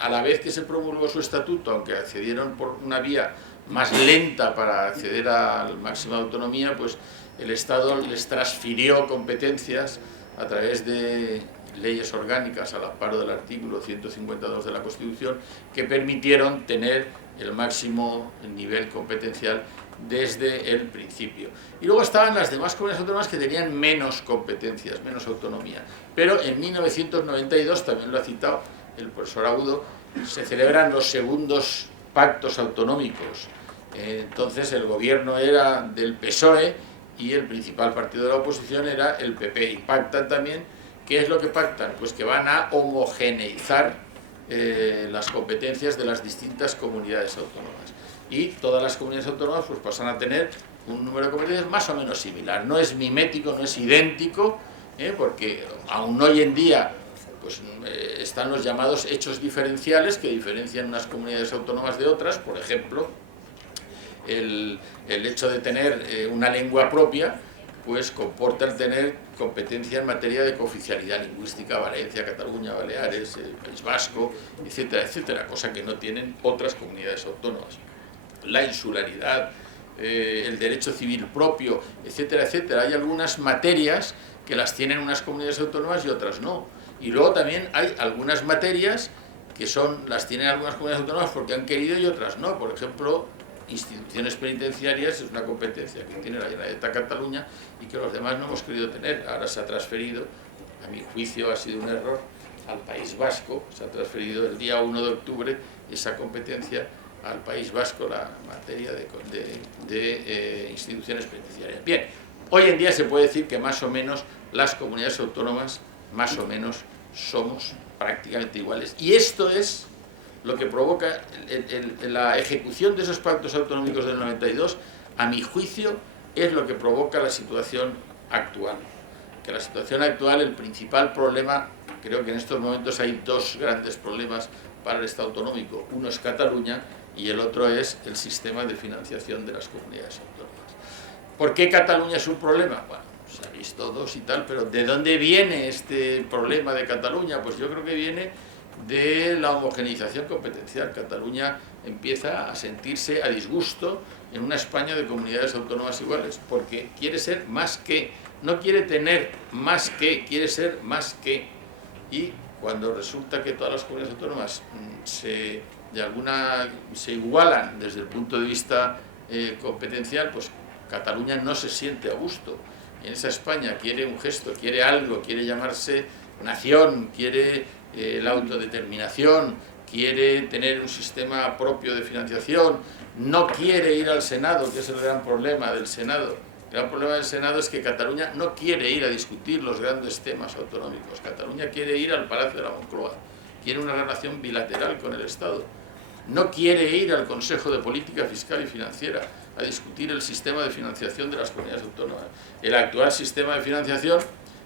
a la vez que se promulgó su estatuto, aunque accedieron por una vía más lenta para acceder al máximo de autonomía, pues el Estado les transfirió competencias a través de leyes orgánicas al amparo del artículo 152 de la Constitución, que permitieron tener el máximo nivel competencial desde el principio. Y luego estaban las demás comunidades autónomas que tenían menos competencias, menos autonomía. Pero en 1992, también lo ha citado el profesor Agudo, se celebran los segundos pactos autonómicos. Entonces el gobierno era del PSOE y el principal partido de la oposición era el PP. Y pactan también, ¿qué es lo que pactan? Pues que van a homogeneizar las competencias de las distintas comunidades autónomas. Y todas las comunidades autónomas pues pasan a tener un número de competencias más o menos similar. No es mimético, no es idéntico, porque aún hoy en día pues, están los llamados hechos diferenciales que diferencian unas comunidades autónomas de otras. Por ejemplo, el hecho de tener una lengua propia pues comporta el tener competencia en materia de cooficialidad lingüística, Valencia, Cataluña, Baleares, País Vasco, etcétera, etcétera, cosa que no tienen otras comunidades autónomas. La insularidad, el derecho civil propio, etcétera, etcétera. Hay algunas materias que las tienen unas comunidades autónomas y otras no. Y luego también hay algunas materias que las tienen algunas comunidades autónomas porque han querido y otras no. Por ejemplo, instituciones penitenciarias es una competencia que tiene la Generalitat de Cataluña y que los demás no hemos querido tener. Ahora se ha transferido, a mi juicio ha sido un error, al País Vasco. Se ha transferido el día 1 de octubre esa competencia al País Vasco, la materia de instituciones penitenciarias. Bien, hoy en día se puede decir que más o menos las comunidades autónomas, más o menos, somos prácticamente iguales. Y esto es lo que provoca la ejecución de esos pactos autonómicos del 92, a mi juicio, es lo que provoca la situación actual. Que la situación actual, el principal problema, creo que en estos momentos hay dos grandes problemas para el Estado autonómico. Uno es Cataluña y el otro es el sistema de financiación de las comunidades autónomas. ¿Por qué Cataluña es un problema? Bueno, sabéis todos y tal, pero ¿de dónde viene este problema de Cataluña? Pues yo creo que viene de la homogeneización competencial. Cataluña empieza a sentirse a disgusto en una España de comunidades autónomas iguales, porque quiere ser más que, no quiere tener más que, quiere ser más que. Y cuando resulta que todas las comunidades autónomas se igualan desde el punto de vista competencial, pues Cataluña no se siente a gusto. En esa España quiere un gesto, quiere algo, quiere llamarse nación, quiere la autodeterminación, quiere tener un sistema propio de financiación, no quiere ir al Senado, que es el gran problema del Senado. El gran problema del Senado es que Cataluña no quiere ir a discutir los grandes temas autonómicos. Cataluña quiere ir al Palacio de la Moncloa, quiere una relación bilateral con el Estado. No quiere ir al Consejo de Política Fiscal y Financiera a discutir el sistema de financiación de las comunidades autónomas. El actual sistema de financiación,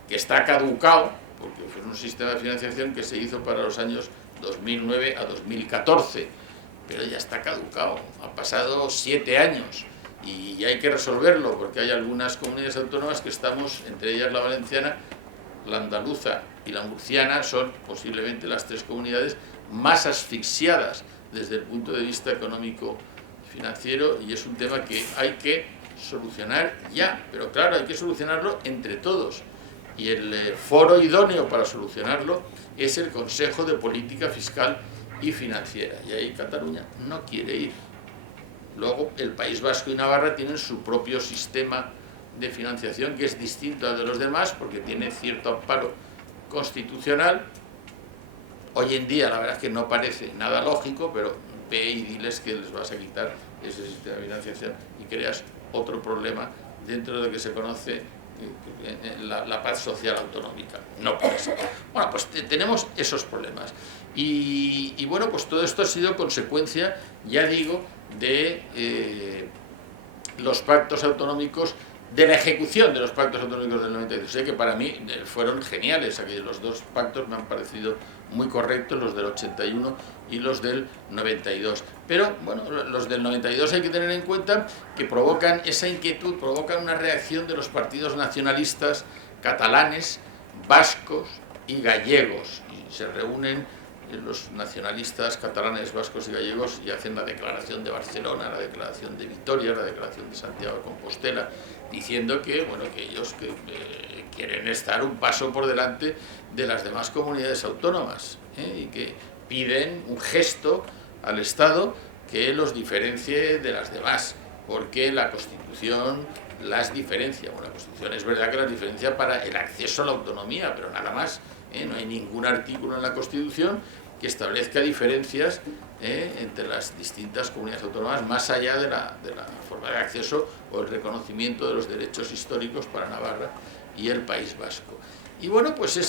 que está caducado, porque fue un sistema de financiación que se hizo para los años 2009 a 2014, pero ya está caducado, han pasado 7 años y hay que resolverlo, porque hay algunas comunidades autónomas que estamos, entre ellas la valenciana, la andaluza y la murciana, son posiblemente las 3 comunidades más asfixiadas desde el punto de vista económico y financiero, y es un tema que hay que solucionar ya, pero claro, hay que solucionarlo entre todos. Y el foro idóneo para solucionarlo es el Consejo de Política Fiscal y Financiera. Y ahí Cataluña no quiere ir. Luego, el País Vasco y Navarra tienen su propio sistema de financiación que es distinto al de los demás porque tiene cierto amparo constitucional. Hoy en día, la verdad es que no parece nada lógico, pero PP y diles que les vas a quitar ese sistema de financiación y creas otro problema dentro de lo que se conoce la paz social autonómica. No puede ser. Bueno, pues tenemos esos problemas. Y bueno, pues todo esto ha sido consecuencia, ya digo, de los pactos autonómicos, de la ejecución de los pactos autonómicos del 92. Sé que para mí fueron geniales, aquellos los dos pactos me han parecido muy correctos, los del 81 y los del 92. Pero bueno, los del 92 hay que tener en cuenta que provocan esa inquietud, provocan una reacción de los partidos nacionalistas catalanes, vascos y gallegos, y se reúnen los nacionalistas catalanes, vascos y gallegos y hacen la declaración de Barcelona, la declaración de Vitoria, la declaración de Santiago de Compostela, diciendo que, bueno, que ellos quieren estar un paso por delante de las demás comunidades autónomas, y que piden un gesto al Estado que los diferencie de las demás, porque la Constitución las diferencia. Bueno, la Constitución es verdad que las diferencia para el acceso a la autonomía, pero nada más. No hay ningún artículo en la Constitución que establezca diferencias entre las distintas comunidades autónomas más allá de la forma de acceso o el reconocimiento de los derechos históricos para Navarra y el País Vasco. Y bueno, pues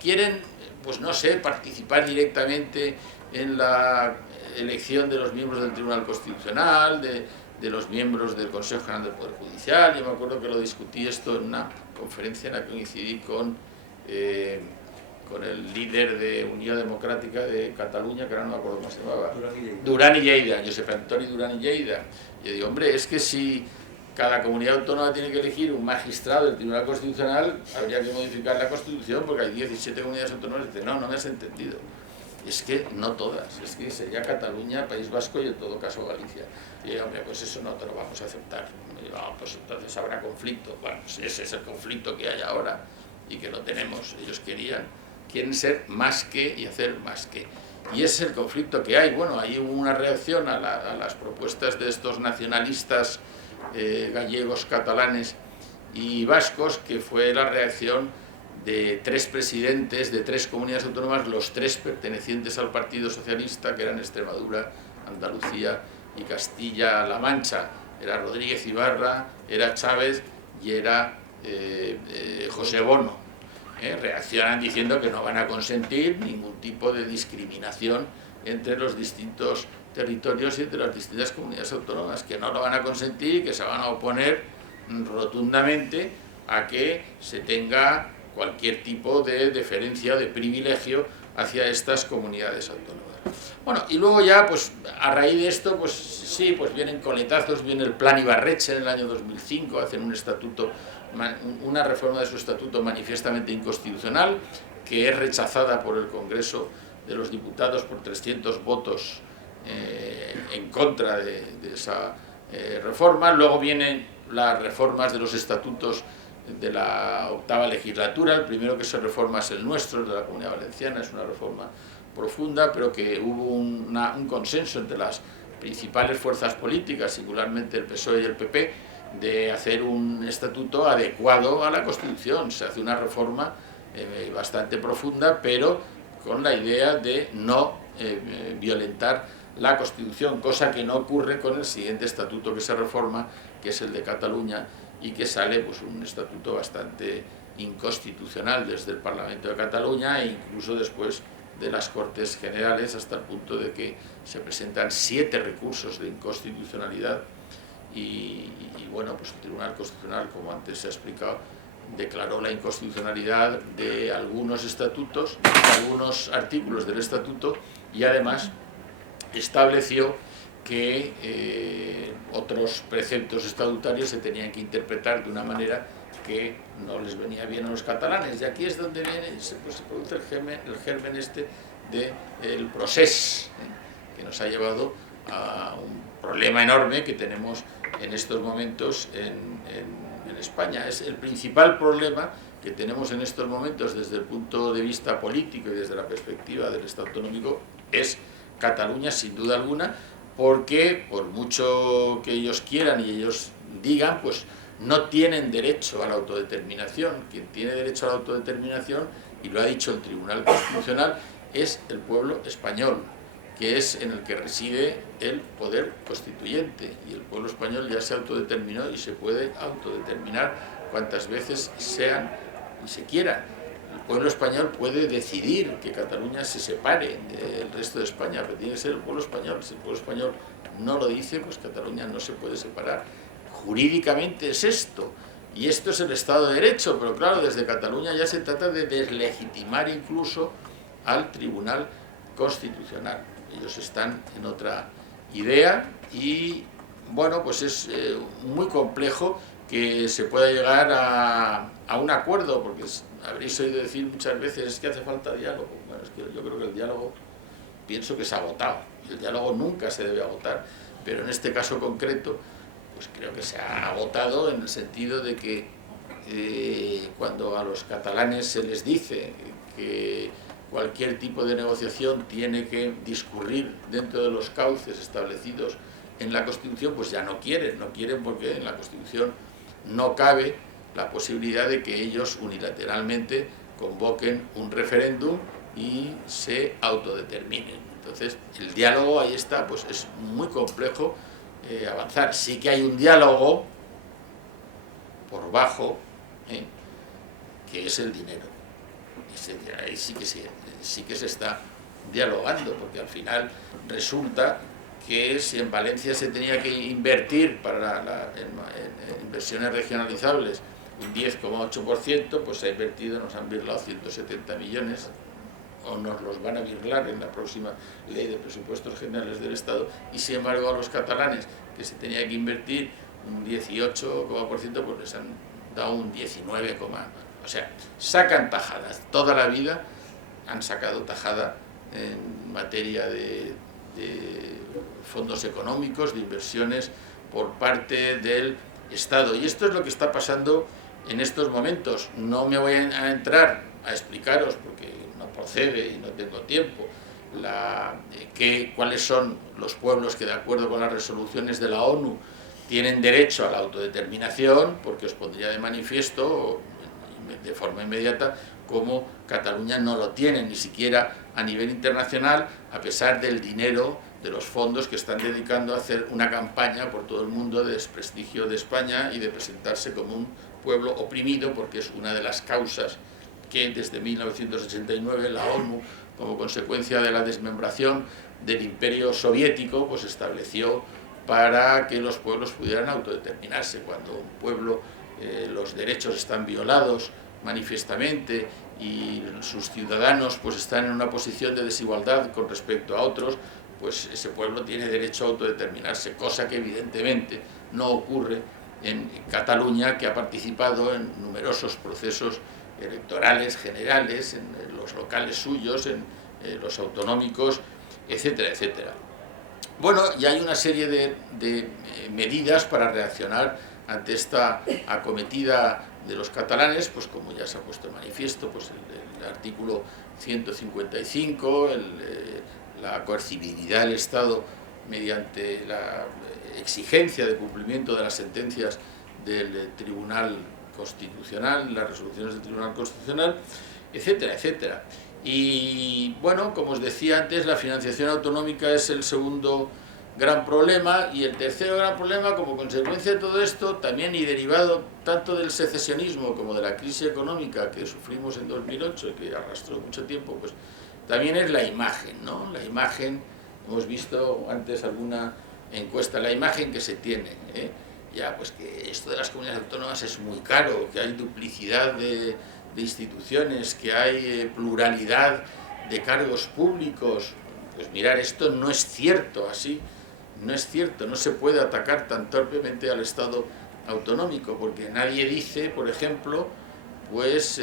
quieren, pues no sé, participar directamente en la elección de los miembros del Tribunal Constitucional, de los miembros del Consejo General del Poder Judicial. Yo me acuerdo que lo discutí esto en una conferencia en la que coincidí con el líder de Unión Democrática de Cataluña, que ahora no me acuerdo cómo se llamaba, Duran i Lleida, Josep Antoni Duran i Lleida. Yo digo, hombre, es que si cada comunidad autónoma tiene que elegir un magistrado del Tribunal Constitucional, habría que modificar la Constitución, porque hay 17 comunidades autónomas. Y dice, no me has entendido. Es que no todas, es que sería Cataluña, País Vasco y en todo caso Galicia. Y yo, hombre, pues eso no te lo vamos a aceptar. Y digo, pues entonces habrá conflicto. Bueno, pues ese es el conflicto que hay ahora y que no tenemos. Ellos quieren ser más que y hacer más que. Y ese es el conflicto que hay. Bueno, hay una reacción a las propuestas de estos nacionalistas gallegos, catalanes y vascos, que fue la reacción de 3 presidentes de 3 comunidades autónomas, los 3 pertenecientes al Partido Socialista, que eran Extremadura, Andalucía y Castilla-La Mancha. Era Rodríguez Ibarra, era Chávez y era José Bono. Reaccionan diciendo que no van a consentir ningún tipo de discriminación entre los distintos territorios y entre las distintas comunidades autónomas, que no lo van a consentir y que se van a oponer rotundamente a que se tenga cualquier tipo de deferencia o de privilegio hacia estas comunidades autónomas. Bueno, y luego ya, pues a raíz de esto, pues sí, pues vienen coletazos, viene el Plan Ibarretxe en el año 2005, hacen un estatuto, una reforma de su estatuto manifiestamente inconstitucional, que es rechazada por el Congreso de los Diputados por 300 votos en contra de esa reforma. Luego vienen las reformas de los estatutos de la 8ª legislatura. El primero que se reforma es el nuestro, el de la Comunidad Valenciana. Es una reforma profunda, pero que hubo un consenso entre las principales fuerzas políticas, singularmente el PSOE y el PP, de hacer un estatuto adecuado a la Constitución. Se hace una reforma bastante profunda, pero con la idea de no violentar la Constitución, cosa que no ocurre con el siguiente estatuto que se reforma, que es el de Cataluña, y que sale pues un estatuto bastante inconstitucional desde el Parlamento de Cataluña e incluso después de las Cortes Generales, hasta el punto de que se presentan 7 recursos de inconstitucionalidad y bueno, pues el Tribunal Constitucional, como antes se ha explicado, declaró la inconstitucionalidad de algunos estatutos, de algunos artículos del estatuto, y además estableció que otros preceptos estatutarios se tenían que interpretar de una manera que no les venía bien a los catalanes. Y aquí es donde se produce el germen este del procés, que nos ha llevado a un problema enorme que tenemos en estos momentos en España. Es el principal problema que tenemos en estos momentos desde el punto de vista político y desde la perspectiva del Estado autonómico es Cataluña, sin duda alguna, porque por mucho que ellos quieran y ellos digan, pues no tienen derecho a la autodeterminación. Quien tiene derecho a la autodeterminación, y lo ha dicho el Tribunal Constitucional, es el pueblo español, que es en el que reside el poder constituyente, y el pueblo español ya se autodeterminó y se puede autodeterminar cuantas veces sean y se quiera. El pueblo español puede decidir que Cataluña se separe del resto de España, pero tiene que ser el pueblo español. Si el pueblo español no lo dice, pues Cataluña no se puede separar. Jurídicamente es esto, y esto es el Estado de Derecho, pero claro, desde Cataluña ya se trata de deslegitimar incluso al Tribunal Constitucional. Ellos están en otra idea y, bueno, pues es muy complejo que se pueda llegar a un acuerdo, porque habréis oído decir muchas veces es que hace falta diálogo. Bueno, es que yo creo que el diálogo, pienso que se ha agotado, y el diálogo nunca se debe agotar, pero en este caso concreto, pues creo que se ha agotado en el sentido de que cuando a los catalanes se les dice que cualquier tipo de negociación tiene que discurrir dentro de los cauces establecidos en la Constitución, pues ya no quieren porque en la Constitución no cabe la posibilidad de que ellos unilateralmente convoquen un referéndum y se autodeterminen. Entonces, el diálogo ahí está, pues es muy complejo avanzar. Sí que hay un diálogo por bajo, que es el dinero. Ahí sí que se está dialogando, porque al final resulta que si en Valencia se tenía que invertir para en inversiones regionalizables un 10,8%, pues se ha invertido, nos han birlado 170 millones, o nos los van a birlar en la próxima ley de presupuestos generales del Estado, y sin embargo a los catalanes, que se tenía que invertir un 18%, pues les han dado un 19, o sea, sacan tajadas. Toda la vida han sacado tajada en materia de fondos económicos, de inversiones por parte del Estado. Y esto es lo que está pasando en estos momentos. No me voy a entrar a explicaros, porque no procede y no tengo tiempo, cuáles son los pueblos que, de acuerdo con las resoluciones de la ONU, tienen derecho a la autodeterminación, porque os pondría de manifiesto de forma inmediata cómo Cataluña no lo tiene, ni siquiera a nivel internacional, a pesar del dinero, de los fondos que están dedicando a hacer una campaña por todo el mundo de desprestigio de España y de presentarse como un pueblo oprimido, porque es una de las causas que desde 1989 la ONU, como consecuencia de la desmembración del Imperio Soviético, pues estableció para que los pueblos pudieran autodeterminarse. Cuando un pueblo, los derechos están violados manifiestamente y sus ciudadanos pues están en una posición de desigualdad con respecto a otros, pues ese pueblo tiene derecho a autodeterminarse, cosa que evidentemente no ocurre en Cataluña, que ha participado en numerosos procesos electorales generales, en los locales suyos, en los autonómicos, etcétera, etcétera. Bueno, y hay una serie de medidas para reaccionar ante esta acometida de los catalanes, pues como ya se ha puesto en manifiesto, pues el artículo 155, la coercibilidad del Estado mediante la exigencia de cumplimiento de las sentencias del Tribunal Constitucional, las resoluciones del Tribunal Constitucional, etcétera, etcétera. Y bueno, como os decía antes, la financiación autonómica es el segundo gran problema, y el tercer gran problema, como consecuencia de todo esto, también y derivado tanto del secesionismo como de la crisis económica que sufrimos en 2008 y que arrastró mucho tiempo, pues también es la imagen, ¿no? La imagen, hemos visto antes alguna encuesta, la imagen que se tiene, ya pues que esto de las comunidades autónomas es muy caro, que hay duplicidad de instituciones, que hay pluralidad de cargos públicos. Pues mirar, esto no es cierto así. No es cierto, no se puede atacar tan torpemente al Estado autonómico, porque nadie dice, por ejemplo, pues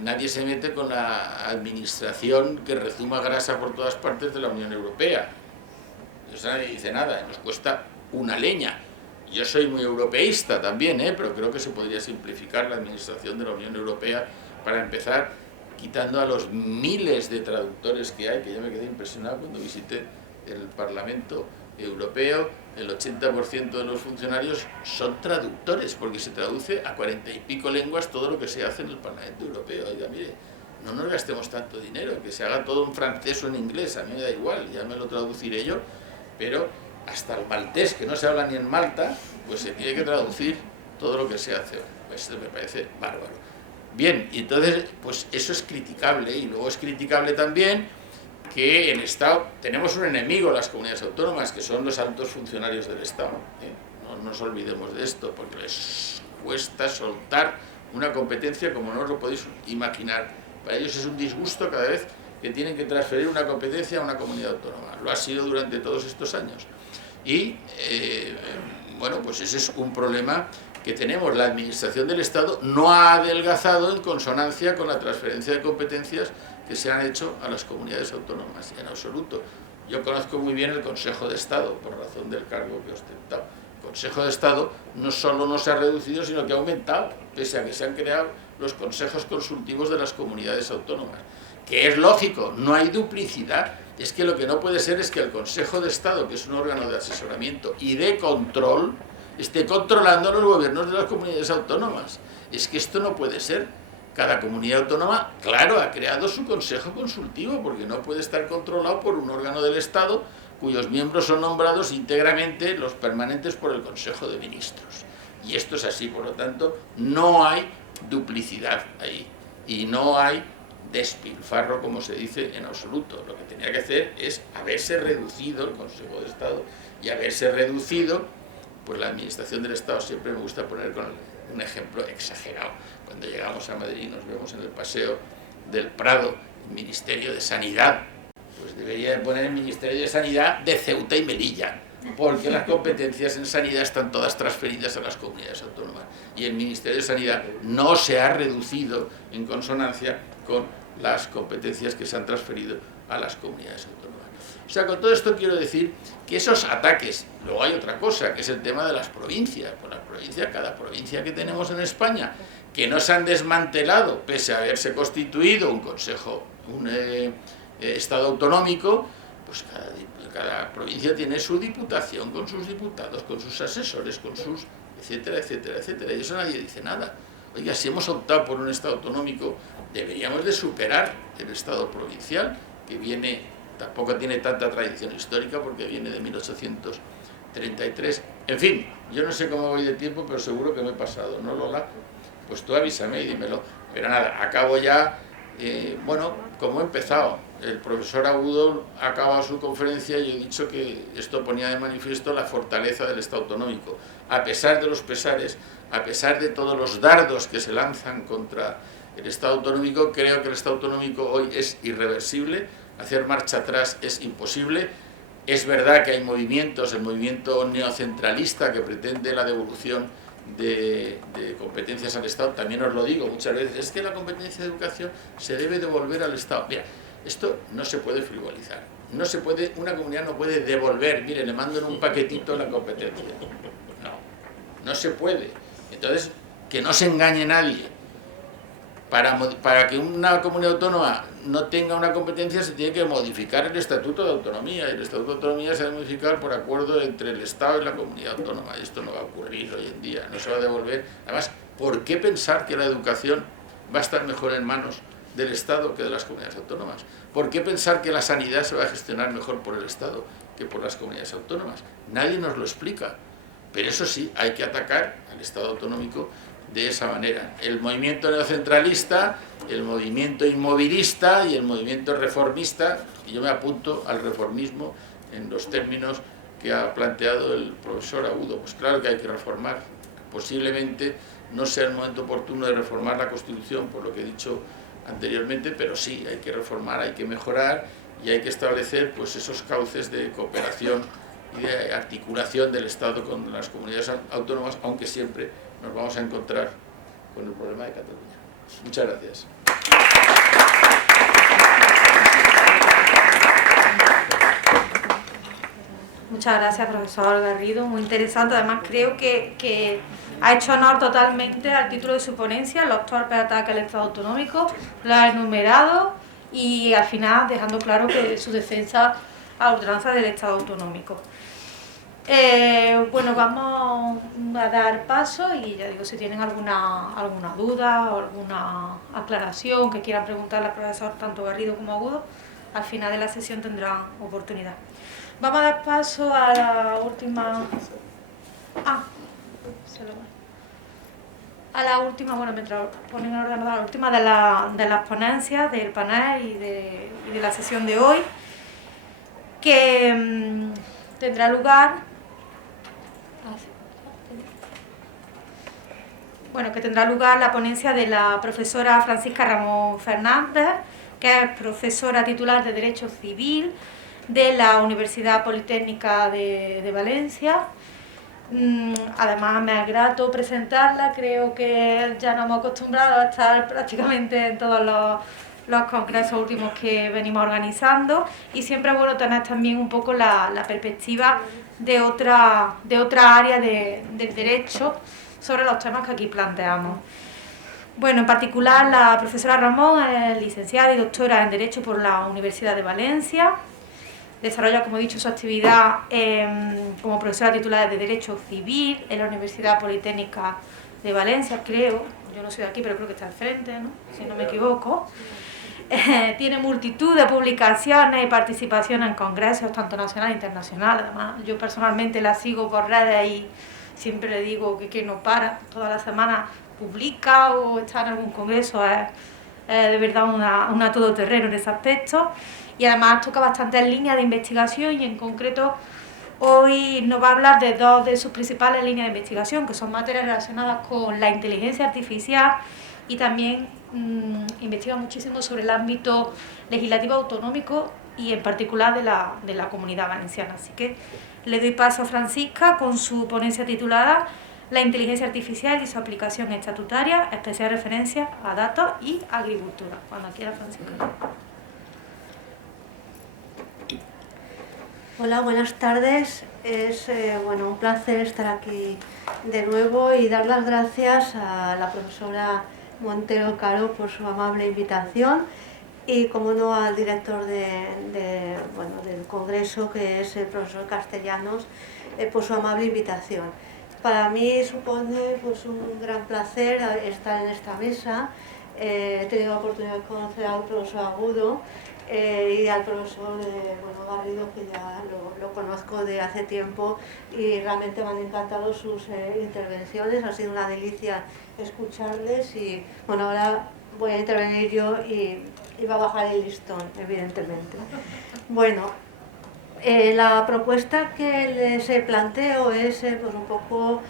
nadie se mete con la administración que rezuma grasa por todas partes de la Unión Europea. Eso nadie dice nada, nos cuesta una leña. Yo soy muy europeísta también, pero creo que se podría simplificar la administración de la Unión Europea, para empezar quitando a los miles de traductores que hay, que yo me quedé impresionado cuando visité el Parlamento Europeo. El 80% de los funcionarios son traductores, porque se traduce a 40 y pico lenguas todo lo que se hace en el Parlamento Europeo. Oiga, mire, no nos gastemos tanto dinero, que se haga todo en francés o en inglés, a mí me da igual, ya me lo traduciré yo, pero hasta el maltés, que no se habla ni en Malta, pues se tiene que traducir todo lo que se hace. Pues esto me parece bárbaro. Bien, y entonces, pues eso es criticable, y luego es criticable también que en el Estado tenemos un enemigo, las comunidades autónomas, que son los altos funcionarios del Estado. No nos olvidemos de esto, porque les cuesta soltar una competencia como no os lo podéis imaginar. Para ellos es un disgusto cada vez que tienen que transferir una competencia a una comunidad autónoma. Lo ha sido durante todos estos años. Y, bueno, pues ese es un problema que tenemos. La administración del Estado no ha adelgazado en consonancia con la transferencia de competencias que se han hecho a las comunidades autónomas, en absoluto. Yo conozco muy bien el Consejo de Estado, por razón del cargo que he ostentado. El Consejo de Estado no solo no se ha reducido, sino que ha aumentado, pese a que se han creado los consejos consultivos de las comunidades autónomas. Que es lógico, no hay duplicidad. Es que lo que no puede ser es que el Consejo de Estado, que es un órgano de asesoramiento y de control, esté controlando los gobiernos de las comunidades autónomas. Es que esto no puede ser. Cada comunidad autónoma, claro, ha creado su consejo consultivo, porque no puede estar controlado por un órgano del Estado cuyos miembros son nombrados íntegramente los permanentes por el Consejo de Ministros. Y esto es así, por lo tanto, no hay duplicidad ahí y no hay despilfarro, como se dice, en absoluto. Lo que tenía que hacer es haberse reducido el Consejo de Estado y haberse reducido, pues la administración del Estado. Siempre me gusta poner con un ejemplo exagerado. Cuando llegamos a Madrid y nos vemos en el Paseo del Prado, el Ministerio de Sanidad, pues debería de poner el Ministerio de Sanidad de Ceuta y Melilla, porque las competencias en sanidad están todas transferidas a las comunidades autónomas y el Ministerio de Sanidad no se ha reducido en consonancia con las competencias que se han transferido a las comunidades autónomas. O sea, con todo esto quiero decir que esos ataques, luego hay otra cosa, que es el tema de las provincias. Pues las provincias, cada provincia que tenemos en España, que no se han desmantelado, pese a haberse constituido un consejo, un Estado autonómico, pues cada provincia tiene su diputación, con sus diputados, con sus asesores, con sus etcétera, etcétera, etcétera. Y eso nadie dice nada. Oiga, si hemos optado por un Estado autonómico, deberíamos de superar el Estado provincial, que tampoco tiene tanta tradición histórica, porque viene de 1833. En fin, yo no sé cómo voy de tiempo, pero seguro que me he pasado, ¿no, Lola? Pues tú avísame y dímelo. Pero nada, acabo ya. Bueno, como he empezado, el profesor Agudo ha acabado su conferencia y he dicho que esto ponía de manifiesto la fortaleza del Estado autonómico. A pesar de los pesares, a pesar de todos los dardos que se lanzan contra el Estado autonómico, creo que el Estado autonómico hoy es irreversible, hacer marcha atrás es imposible. Es verdad que hay movimientos, el movimiento neocentralista que pretende la devolución de competencias al Estado. También os lo digo muchas veces, es que la competencia de educación se debe devolver al Estado. Mira, esto no se puede frivolizar, no se puede, una comunidad no puede devolver, mire, le mando en un paquetito la competencia. No se puede. Entonces, que no se engañe nadie. Para que una comunidad autónoma no tenga una competencia se tiene que modificar el Estatuto de Autonomía, y el Estatuto de Autonomía se debe modificar por acuerdo entre el Estado y la comunidad autónoma. Esto no va a ocurrir hoy en día, no se va a devolver. Además, ¿por qué pensar que la educación va a estar mejor en manos del Estado que de las comunidades autónomas? ¿Por qué pensar que la sanidad se va a gestionar mejor por el Estado que por las comunidades autónomas? Nadie nos lo explica. Pero eso sí, hay que atacar al Estado autonómico de esa manera. El movimiento neocentralista, el movimiento inmovilista y el movimiento reformista, y yo me apunto al reformismo en los términos que ha planteado el profesor Agudo. Pues claro que hay que reformar. Posiblemente no sea el momento oportuno de reformar la Constitución, por lo que he dicho anteriormente, pero sí, hay que reformar, hay que mejorar y hay que establecer pues esos cauces de cooperación y de articulación del Estado con las comunidades autónomas, aunque siempre nos vamos a encontrar con el problema de Cataluña. Muchas gracias. Muchas gracias, profesor Garrido, muy interesante. Además, creo que ha hecho honor totalmente al título de su ponencia, los torpes ataques al Estado autonómico, lo ha enumerado y al final dejando claro que su defensa a ultranza del Estado autonómico. Bueno, vamos a dar paso y ya digo, si tienen alguna duda o alguna aclaración que quieran preguntarle al profesor tanto Garrido como Agudo, al final de la sesión tendrán oportunidad. Vamos a dar paso a la última... A la última, bueno, mientras ponen el ordenador, la última de las ponencias del panel y de la sesión de hoy, que tendrá lugar... Bueno, que tendrá lugar la ponencia de la profesora Francisca Ramón Fernández, que es profesora titular de Derecho Civil de la Universidad Politécnica de Valencia. Además me es grato presentarla, creo que ya nos hemos acostumbrado a estar prácticamente en todos los congresos últimos que venimos organizando, y siempre es bueno tener también un poco la perspectiva de otra área del derecho sobre los temas que aquí planteamos. Bueno, en particular la profesora Ramón es licenciada y doctora en Derecho por la Universidad de Valencia. Desarrolla, como he dicho, su actividad como profesora titular de Derecho Civil en la Universidad Politécnica de Valencia, creo. Yo no soy de aquí, pero creo que está al frente, ¿no? Si no me equivoco. Tiene multitud de publicaciones y participación en congresos, tanto nacional e internacional. Además, yo personalmente la sigo por redes y siempre le digo que no para. Toda la semana publica o está en algún congreso. Es de verdad una todoterreno en ese aspecto. Y además toca bastantes líneas de investigación, y en concreto hoy nos va a hablar de dos de sus principales líneas de investigación, que son materias relacionadas con la inteligencia artificial, y también investiga muchísimo sobre el ámbito legislativo autonómico y en particular de la Comunidad Valenciana. Así que le doy paso a Francisca con su ponencia titulada La inteligencia artificial y su aplicación estatutaria, especial referencia a datos y agricultura. Cuando quiera, Francisca. Hola, buenas tardes. Es un placer estar aquí de nuevo y dar las gracias a la profesora Montero Caro por su amable invitación, y como no al director del Congreso, que es el profesor Castellanos, por su amable invitación. Para mí supone un gran placer estar en esta mesa. He tenido la oportunidad de conocer al profesor Agudo y al profesor Garrido, que ya lo conozco de hace tiempo, y realmente me han encantado sus intervenciones. Ha sido una delicia escucharles, y ahora voy a intervenir yo y va a bajar el listón, evidentemente. La propuesta que les planteo es un poco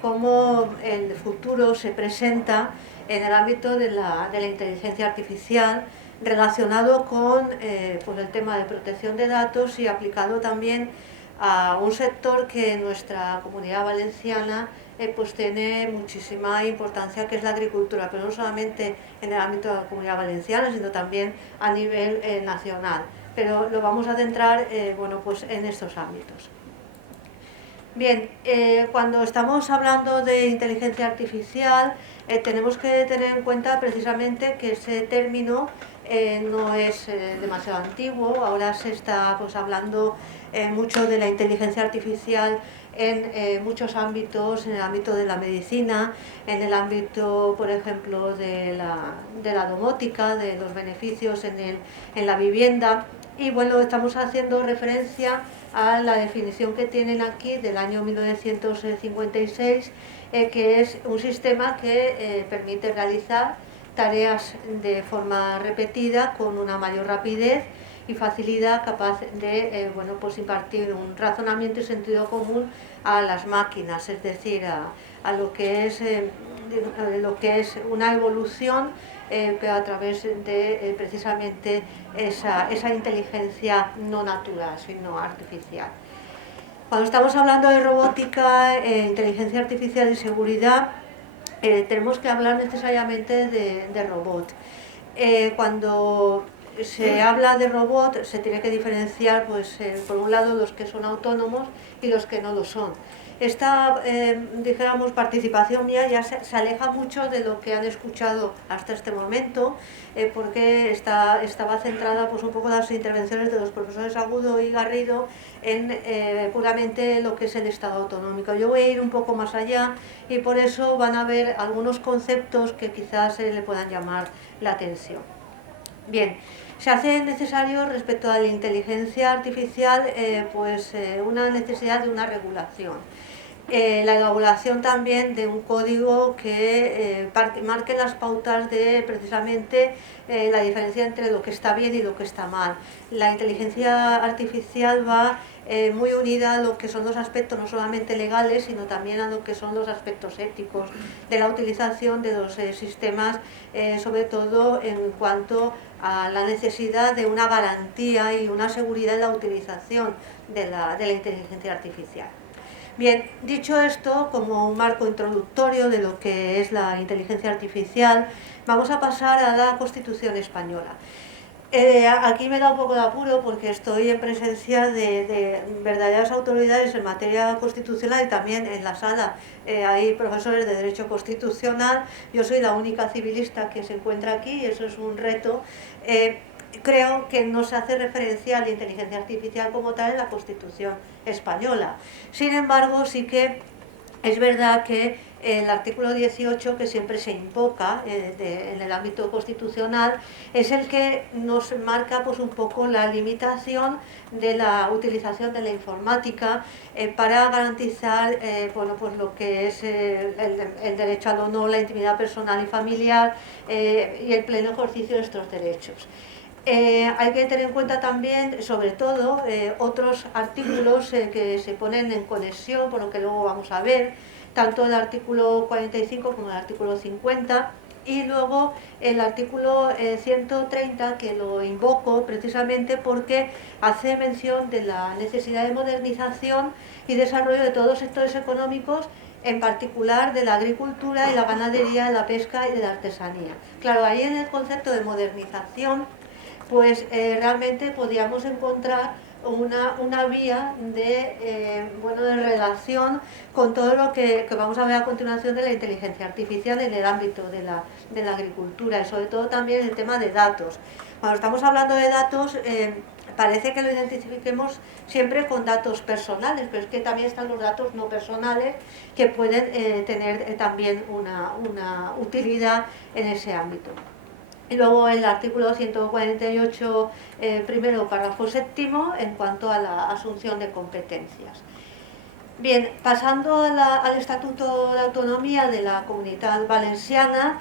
cómo el futuro se presenta en el ámbito de la inteligencia artificial, relacionado con el tema de protección de datos, y aplicado también a un sector que en nuestra Comunidad Valenciana tiene muchísima importancia, que es la agricultura, pero no solamente en el ámbito de la Comunidad Valenciana, sino también a nivel nacional. Pero lo vamos a centrar en estos ámbitos. Bien, cuando estamos hablando de inteligencia artificial, tenemos que tener en cuenta precisamente que ese término no es demasiado antiguo. Ahora se está hablando mucho de la inteligencia artificial en muchos ámbitos, en el ámbito de la medicina, en el ámbito, por ejemplo, de la domótica, de los beneficios en la vivienda. Y estamos haciendo referencia a la definición que tienen aquí del año 1956, que es un sistema que permite realizar tareas de forma repetida con una mayor rapidez y facilidad, capaz de impartir un razonamiento y sentido común a las máquinas, es decir, a lo que es una evolución a través de precisamente esa inteligencia no natural, sino artificial. Cuando estamos hablando de robótica, inteligencia artificial y seguridad, tenemos que hablar necesariamente de robot. Cuando se habla de robot, se tiene que diferenciar, por un lado, los que son autónomos y los que no lo son. esta, dijéramos, participación mía ya se aleja mucho de lo que han escuchado hasta este momento, porque estaba centrada pues, un poco en las intervenciones de los profesores Agudo y Garrido en puramente lo que es el Estado autonómico. Yo voy a ir un poco más allá y por eso van a haber algunos conceptos que quizás le puedan llamar la atención. Bien, se hace necesario respecto a la inteligencia artificial una necesidad de una regulación. La elaboración también de un código que marque las pautas de precisamente la diferencia entre lo que está bien y lo que está mal. La inteligencia artificial va muy unida a lo que son los aspectos no solamente legales, sino también a lo que son los aspectos éticos de la utilización de los sistemas, sobre todo en cuanto a la necesidad de una garantía y una seguridad en la utilización de la inteligencia artificial. Bien, dicho esto, como un marco introductorio de lo que es la inteligencia artificial, vamos a pasar a la Constitución española. Aquí me da un poco de apuro porque estoy en presencia de verdaderas autoridades en materia constitucional y también en la sala hay profesores de Derecho Constitucional. Yo soy la única civilista que se encuentra aquí y eso es un reto. Creo que no se hace referencia a la inteligencia artificial como tal en la Constitución española. Sin embargo, sí que es verdad que el artículo 18, que siempre se invoca en el ámbito constitucional, es el que nos marca pues, un poco la limitación de la utilización de la informática para garantizar pues lo que es el derecho al honor, la intimidad personal y familiar y el pleno ejercicio de estos derechos. Hay que tener en cuenta también, sobre todo, otros artículos que se ponen en conexión, por lo que luego vamos a ver, tanto el artículo 45 como el artículo 50, y luego el artículo 130, que lo invoco precisamente porque hace mención de la necesidad de modernización y desarrollo de todos los sectores económicos, en particular de la agricultura y la ganadería, la pesca y de la artesanía. Claro, ahí en el concepto de modernización, pues realmente podríamos encontrar una vía de relación con todo lo que vamos a ver a continuación de la inteligencia artificial en el ámbito de la agricultura y sobre todo también el tema de datos. Cuando estamos hablando de datos, parece que lo identifiquemos siempre con datos personales, pero es que también están los datos no personales que pueden tener también una utilidad en ese ámbito. Y luego el artículo 148, primero párrafo séptimo, en cuanto a la asunción de competencias. Bien, pasando al Estatuto de Autonomía de la Comunidad Valenciana,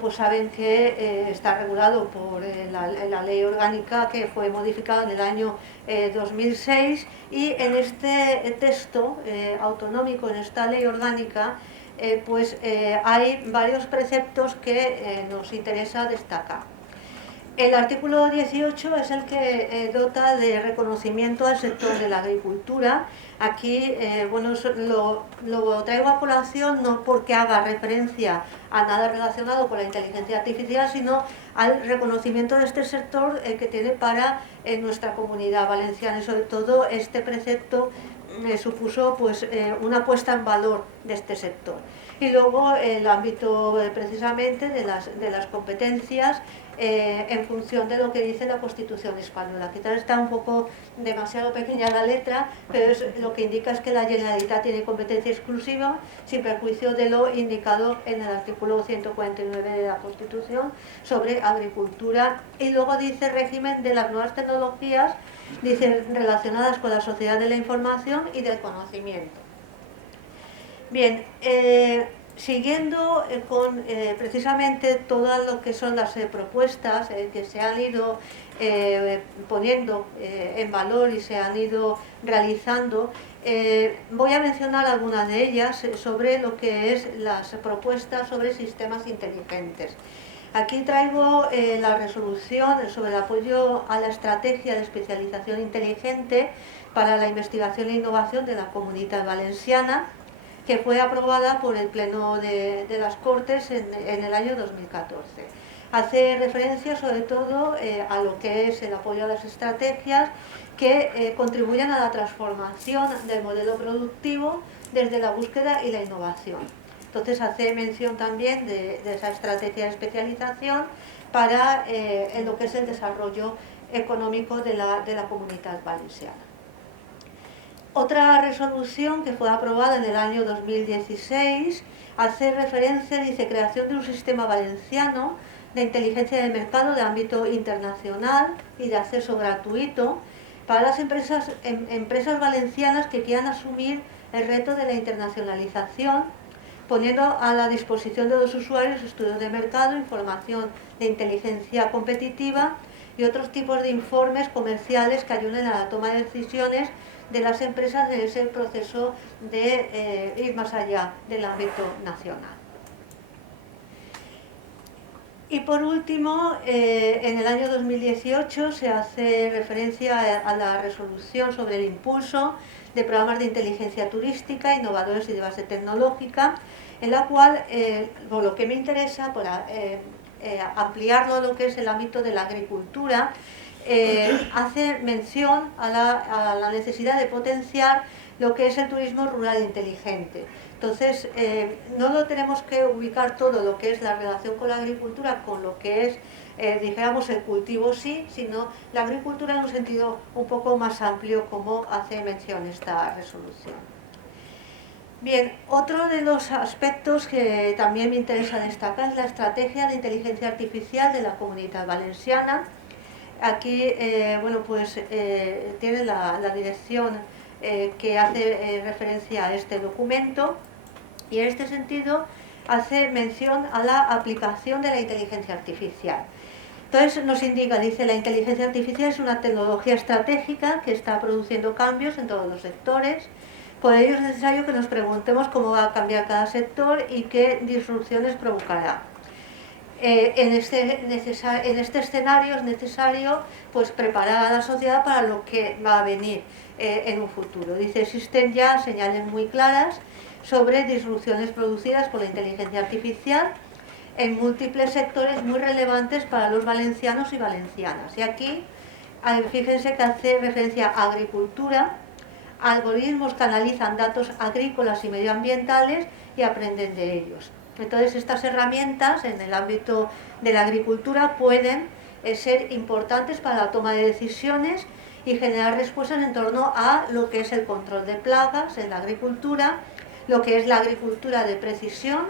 pues saben que está regulado por la ley orgánica que fue modificada en el año 2006 y en este texto autonómico, en esta ley orgánica, hay varios preceptos que nos interesa destacar. El artículo 18 es el que dota de reconocimiento al sector de la agricultura. Aquí lo traigo a colación no porque haga referencia a nada relacionado con la inteligencia artificial, sino al reconocimiento de este sector que tiene para nuestra comunidad valenciana y sobre todo este precepto supuso una puesta en valor de este sector. Y luego el ámbito precisamente de las competencias en función de lo que dice la Constitución española. Quizás está un poco demasiado pequeña la letra, pero lo que indica es que la Generalitat tiene competencia exclusiva sin perjuicio de lo indicado en el artículo 149 de la Constitución sobre agricultura. Y luego dice régimen de las nuevas tecnologías, dice relacionadas con la sociedad de la información y del conocimiento. Bien, siguiendo con precisamente todo lo que son las propuestas que se han ido poniendo en valor y se han ido realizando, voy a mencionar algunas de ellas sobre lo que es las propuestas sobre sistemas inteligentes. Aquí traigo la resolución sobre el apoyo a la estrategia de especialización inteligente para la investigación e innovación de la Comunidad Valenciana, que fue aprobada por el Pleno de las Cortes en el año 2014. hace referencia sobre todo a lo que es el apoyo a las estrategias que contribuyan a la transformación del modelo productivo desde la búsqueda y la innovación. Entonces hace mención también de esa estrategia de especialización para en lo que es el desarrollo económico de la Comunitat Valenciana. Otra resolución que fue aprobada en el año 2016 hace referencia, dice, creación de un sistema valenciano de inteligencia de mercado de ámbito internacional y de acceso gratuito para las empresas valencianas que quieran asumir el reto de la internacionalización, poniendo a la disposición de los usuarios estudios de mercado, información de inteligencia competitiva y otros tipos de informes comerciales que ayuden a la toma de decisiones de las empresas en ese proceso de ir más allá del ámbito nacional. Y por último, en el año 2018 se hace referencia a la resolución sobre el impulso de programas de inteligencia turística, innovadores y de base tecnológica, en la cual, por lo que me interesa, para ampliarlo a lo que es el ámbito de la agricultura, hace mención a la necesidad de potenciar lo que es el turismo rural inteligente. Entonces, no lo tenemos que ubicar todo lo que es la relación con la agricultura con lo que es, dijéramos, el cultivo sí, sino la agricultura en un sentido un poco más amplio, como hace mención esta resolución. Bien, otro de los aspectos que también me interesa destacar es la estrategia de inteligencia artificial de la Comunitat Valenciana. Aquí, bueno, pues tiene la dirección que hace referencia a este documento y en este sentido hace mención a la aplicación de la inteligencia artificial. Entonces nos indica, dice, la inteligencia artificial es una tecnología estratégica que está produciendo cambios en todos los sectores. Por ello es necesario que nos preguntemos cómo va a cambiar cada sector y qué disrupciones provocará. En este escenario es necesario pues, preparar a la sociedad para lo que va a venir en un futuro. Dice, existen ya señales muy claras sobre disrupciones producidas por la inteligencia artificial en múltiples sectores muy relevantes para los valencianos y valencianas. Y aquí, fíjense que hace referencia a agricultura, algoritmos que analizan datos agrícolas y medioambientales y aprenden de ellos. Entonces, estas herramientas en el ámbito de la agricultura pueden ser importantes para la toma de decisiones y generar respuestas en torno a lo que es el control de plagas en la agricultura, lo que es la agricultura de precisión,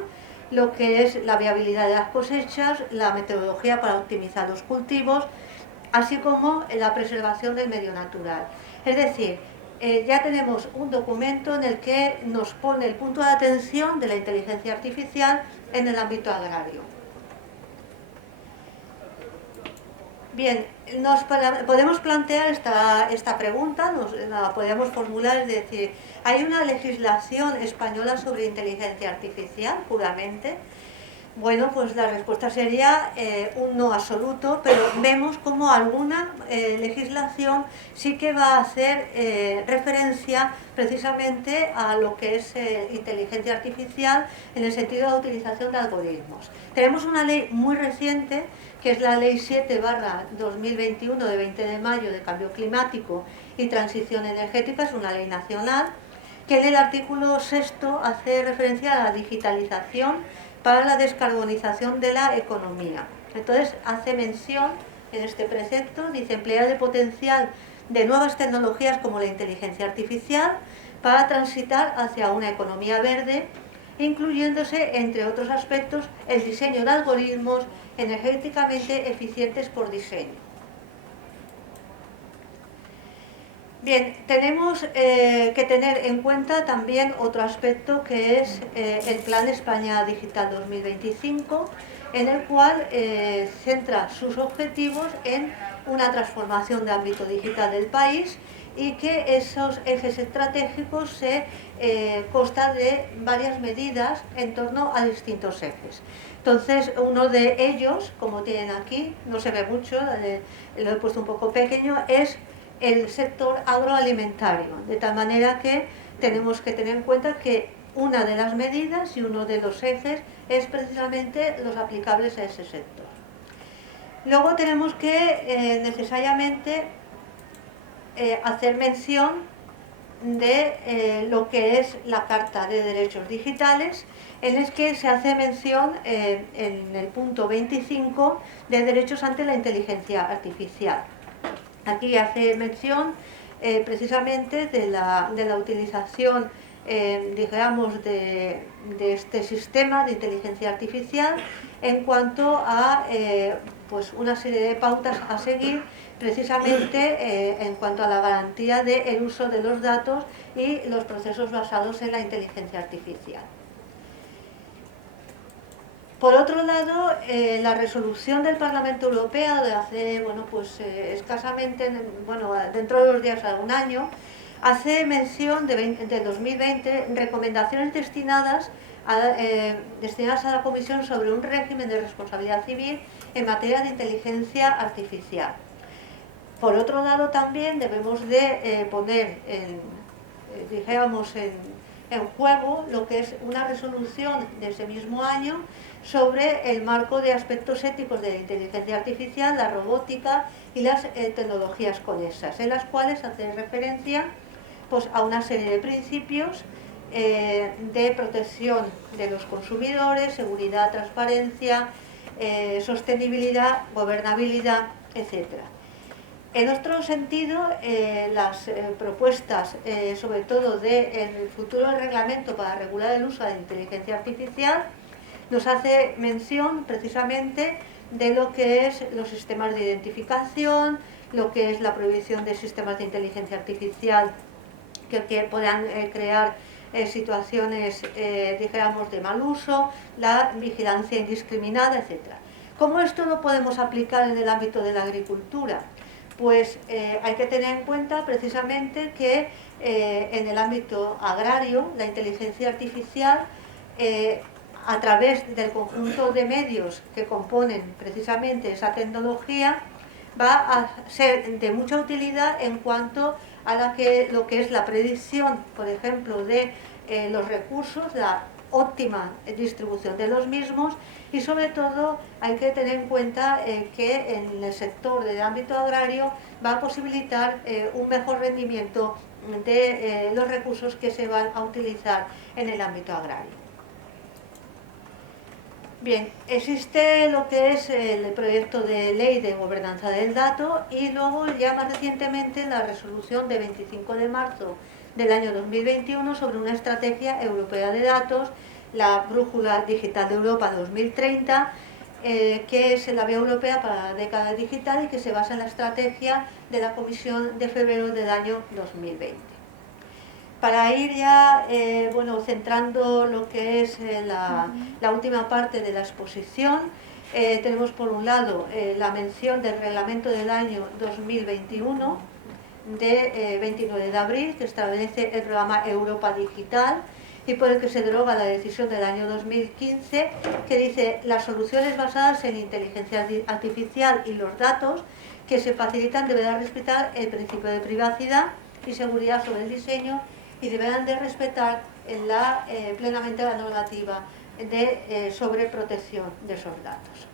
lo que es la viabilidad de las cosechas, la metodología para optimizar los cultivos, así como la preservación del medio natural. Es decir, ya tenemos un documento en el que nos pone el punto de atención de la inteligencia artificial en el ámbito agrario. Bien, podemos plantear esta pregunta, la podemos formular, es decir, ¿hay una legislación española sobre inteligencia artificial puramente? Bueno, pues la respuesta sería un no absoluto, pero vemos como alguna legislación sí que va a hacer referencia precisamente a lo que es inteligencia artificial en el sentido de la utilización de algoritmos. Tenemos una ley muy reciente, que es la Ley 7/2021 de 20 de mayo de Cambio Climático y Transición Energética, es una ley nacional, que en el artículo 6 hace referencia a la digitalización para la descarbonización de la economía. Entonces hace mención en este precepto, dice, emplear el potencial de nuevas tecnologías como la inteligencia artificial para transitar hacia una economía verde, incluyéndose, entre otros aspectos, el diseño de algoritmos energéticamente eficientes por diseño. Bien, tenemos que tener en cuenta también otro aspecto que es el Plan España Digital 2025, en el cual centra sus objetivos en una transformación de ámbito digital del país y que esos ejes estratégicos se constan de varias medidas en torno a distintos ejes. Entonces, uno de ellos, como tienen aquí, no se ve mucho, lo he puesto un poco pequeño, es el sector agroalimentario, de tal manera que tenemos que tener en cuenta que una de las medidas y uno de los ejes es precisamente los aplicables a ese sector. Luego tenemos que necesariamente hacer mención de lo que es la Carta de Derechos Digitales, en el que se hace mención en el punto 25 de derechos ante la inteligencia artificial. Aquí hace mención precisamente de la utilización, digamos, de este sistema de inteligencia artificial en cuanto a pues una serie de pautas a seguir, precisamente en cuanto a la garantía del uso de los datos y los procesos basados en la inteligencia artificial. Por otro lado, la resolución del Parlamento Europeo de hace, bueno, pues escasamente, bueno, dentro de los días de un año, hace mención de 2020 recomendaciones destinadas a la Comisión sobre un régimen de responsabilidad civil en materia de inteligencia artificial. Por otro lado, también debemos de poner en juego lo que es una resolución de ese mismo año sobre el marco de aspectos éticos de la inteligencia artificial, la robótica y las tecnologías conexas, en las cuales hace referencia pues, a una serie de principios de protección de los consumidores, seguridad, transparencia, sostenibilidad, gobernabilidad, etc. En otro sentido, las propuestas, sobre todo del futuro reglamento para regular el uso de la inteligencia artificial, nos hace mención precisamente de lo que es los sistemas de identificación, lo que es la prohibición de sistemas de inteligencia artificial que puedan crear situaciones, digamos, de mal uso, la vigilancia indiscriminada, etc. ¿Cómo esto lo podemos aplicar en el ámbito de la agricultura? Pues hay que tener en cuenta precisamente que en el ámbito agrario la inteligencia artificial a través del conjunto de medios que componen precisamente esa tecnología va a ser de mucha utilidad en cuanto a lo que es la predicción, por ejemplo, de los recursos, la óptima distribución de los mismos y sobre todo hay que tener en cuenta que en el sector del ámbito agrario va a posibilitar un mejor rendimiento de los recursos que se van a utilizar en el ámbito agrario. Bien, existe lo que es el proyecto de ley de gobernanza del dato y luego ya más recientemente la resolución de 25 de marzo del año 2021 sobre una estrategia europea de datos, la Brújula Digital de Europa 2030, que es la vía europea para la década digital y que se basa en la estrategia de la Comisión de febrero del año 2020. Para ir ya centrando lo que es la última parte de la exposición, tenemos por un lado la mención del reglamento del año 2021 de 29 de abril que establece el programa Europa Digital y por el que se deroga la decisión del año 2015 que dice las soluciones basadas en inteligencia artificial y los datos que se facilitan deberán respetar el principio de privacidad y seguridad sobre el diseño y deberán de respetar plenamente la normativa sobre protección de esos datos.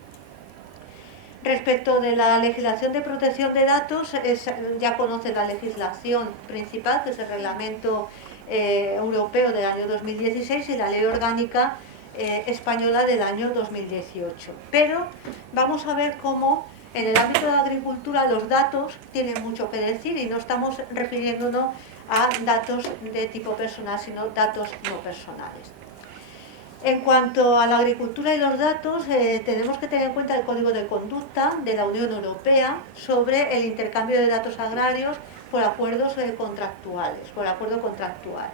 Respecto de la legislación de protección de datos, ya conoce la legislación principal, que es el Reglamento Europeo del año 2016 y la Ley Orgánica Española del año 2018. Pero vamos a ver cómo en el ámbito de la agricultura los datos tienen mucho que decir y no estamos refiriéndonos a datos de tipo personal, sino datos no personales. En cuanto a la agricultura y los datos, tenemos que tener en cuenta el Código de Conducta de la Unión Europea sobre el intercambio de datos agrarios por acuerdos contractuales, por acuerdo contractual.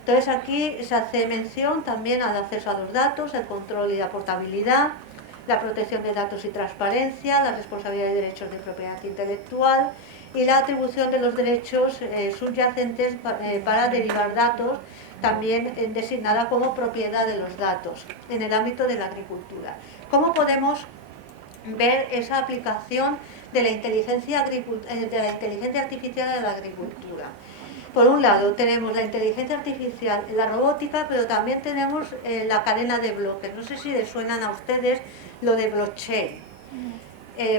Entonces aquí se hace mención también al acceso a los datos, el control y la portabilidad, la protección de datos y transparencia, la responsabilidad de derechos de propiedad intelectual y la atribución de los derechos subyacentes para derivar datos, también designada como propiedad de los datos en el ámbito de la agricultura. ¿Cómo podemos ver esa aplicación de la inteligencia artificial en la agricultura? Por un lado tenemos la inteligencia artificial en la robótica, pero también tenemos la cadena de bloques. No sé si les suenan a ustedes lo de blockchain.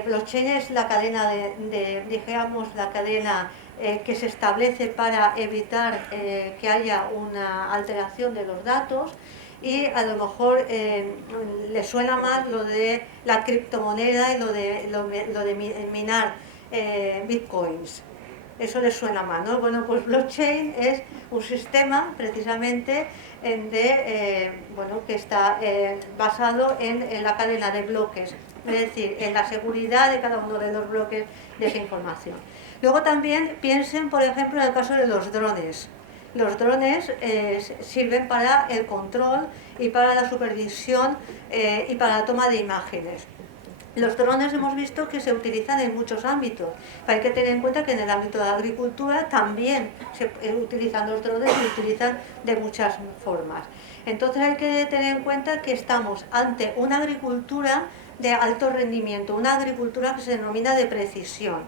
Blockchain es la cadena digamos, la cadena que se establece para evitar que haya una alteración de los datos, y a lo mejor le suena más lo de la criptomoneda y lo de minar bitcoins. Eso les suena más, ¿no? Bueno, pues blockchain es un sistema precisamente que está basado en la cadena de bloques, es decir, en la seguridad de cada uno de los bloques de esa información. Luego también piensen, por ejemplo, en el caso de los drones. Los drones sirven para el control y para la supervisión y para la toma de imágenes. Los drones hemos visto que se utilizan en muchos ámbitos. Hay que tener en cuenta que en el ámbito de la agricultura también se utilizan los drones, y se utilizan de muchas formas. Entonces hay que tener en cuenta que estamos ante una agricultura de alto rendimiento, una agricultura que se denomina de precisión.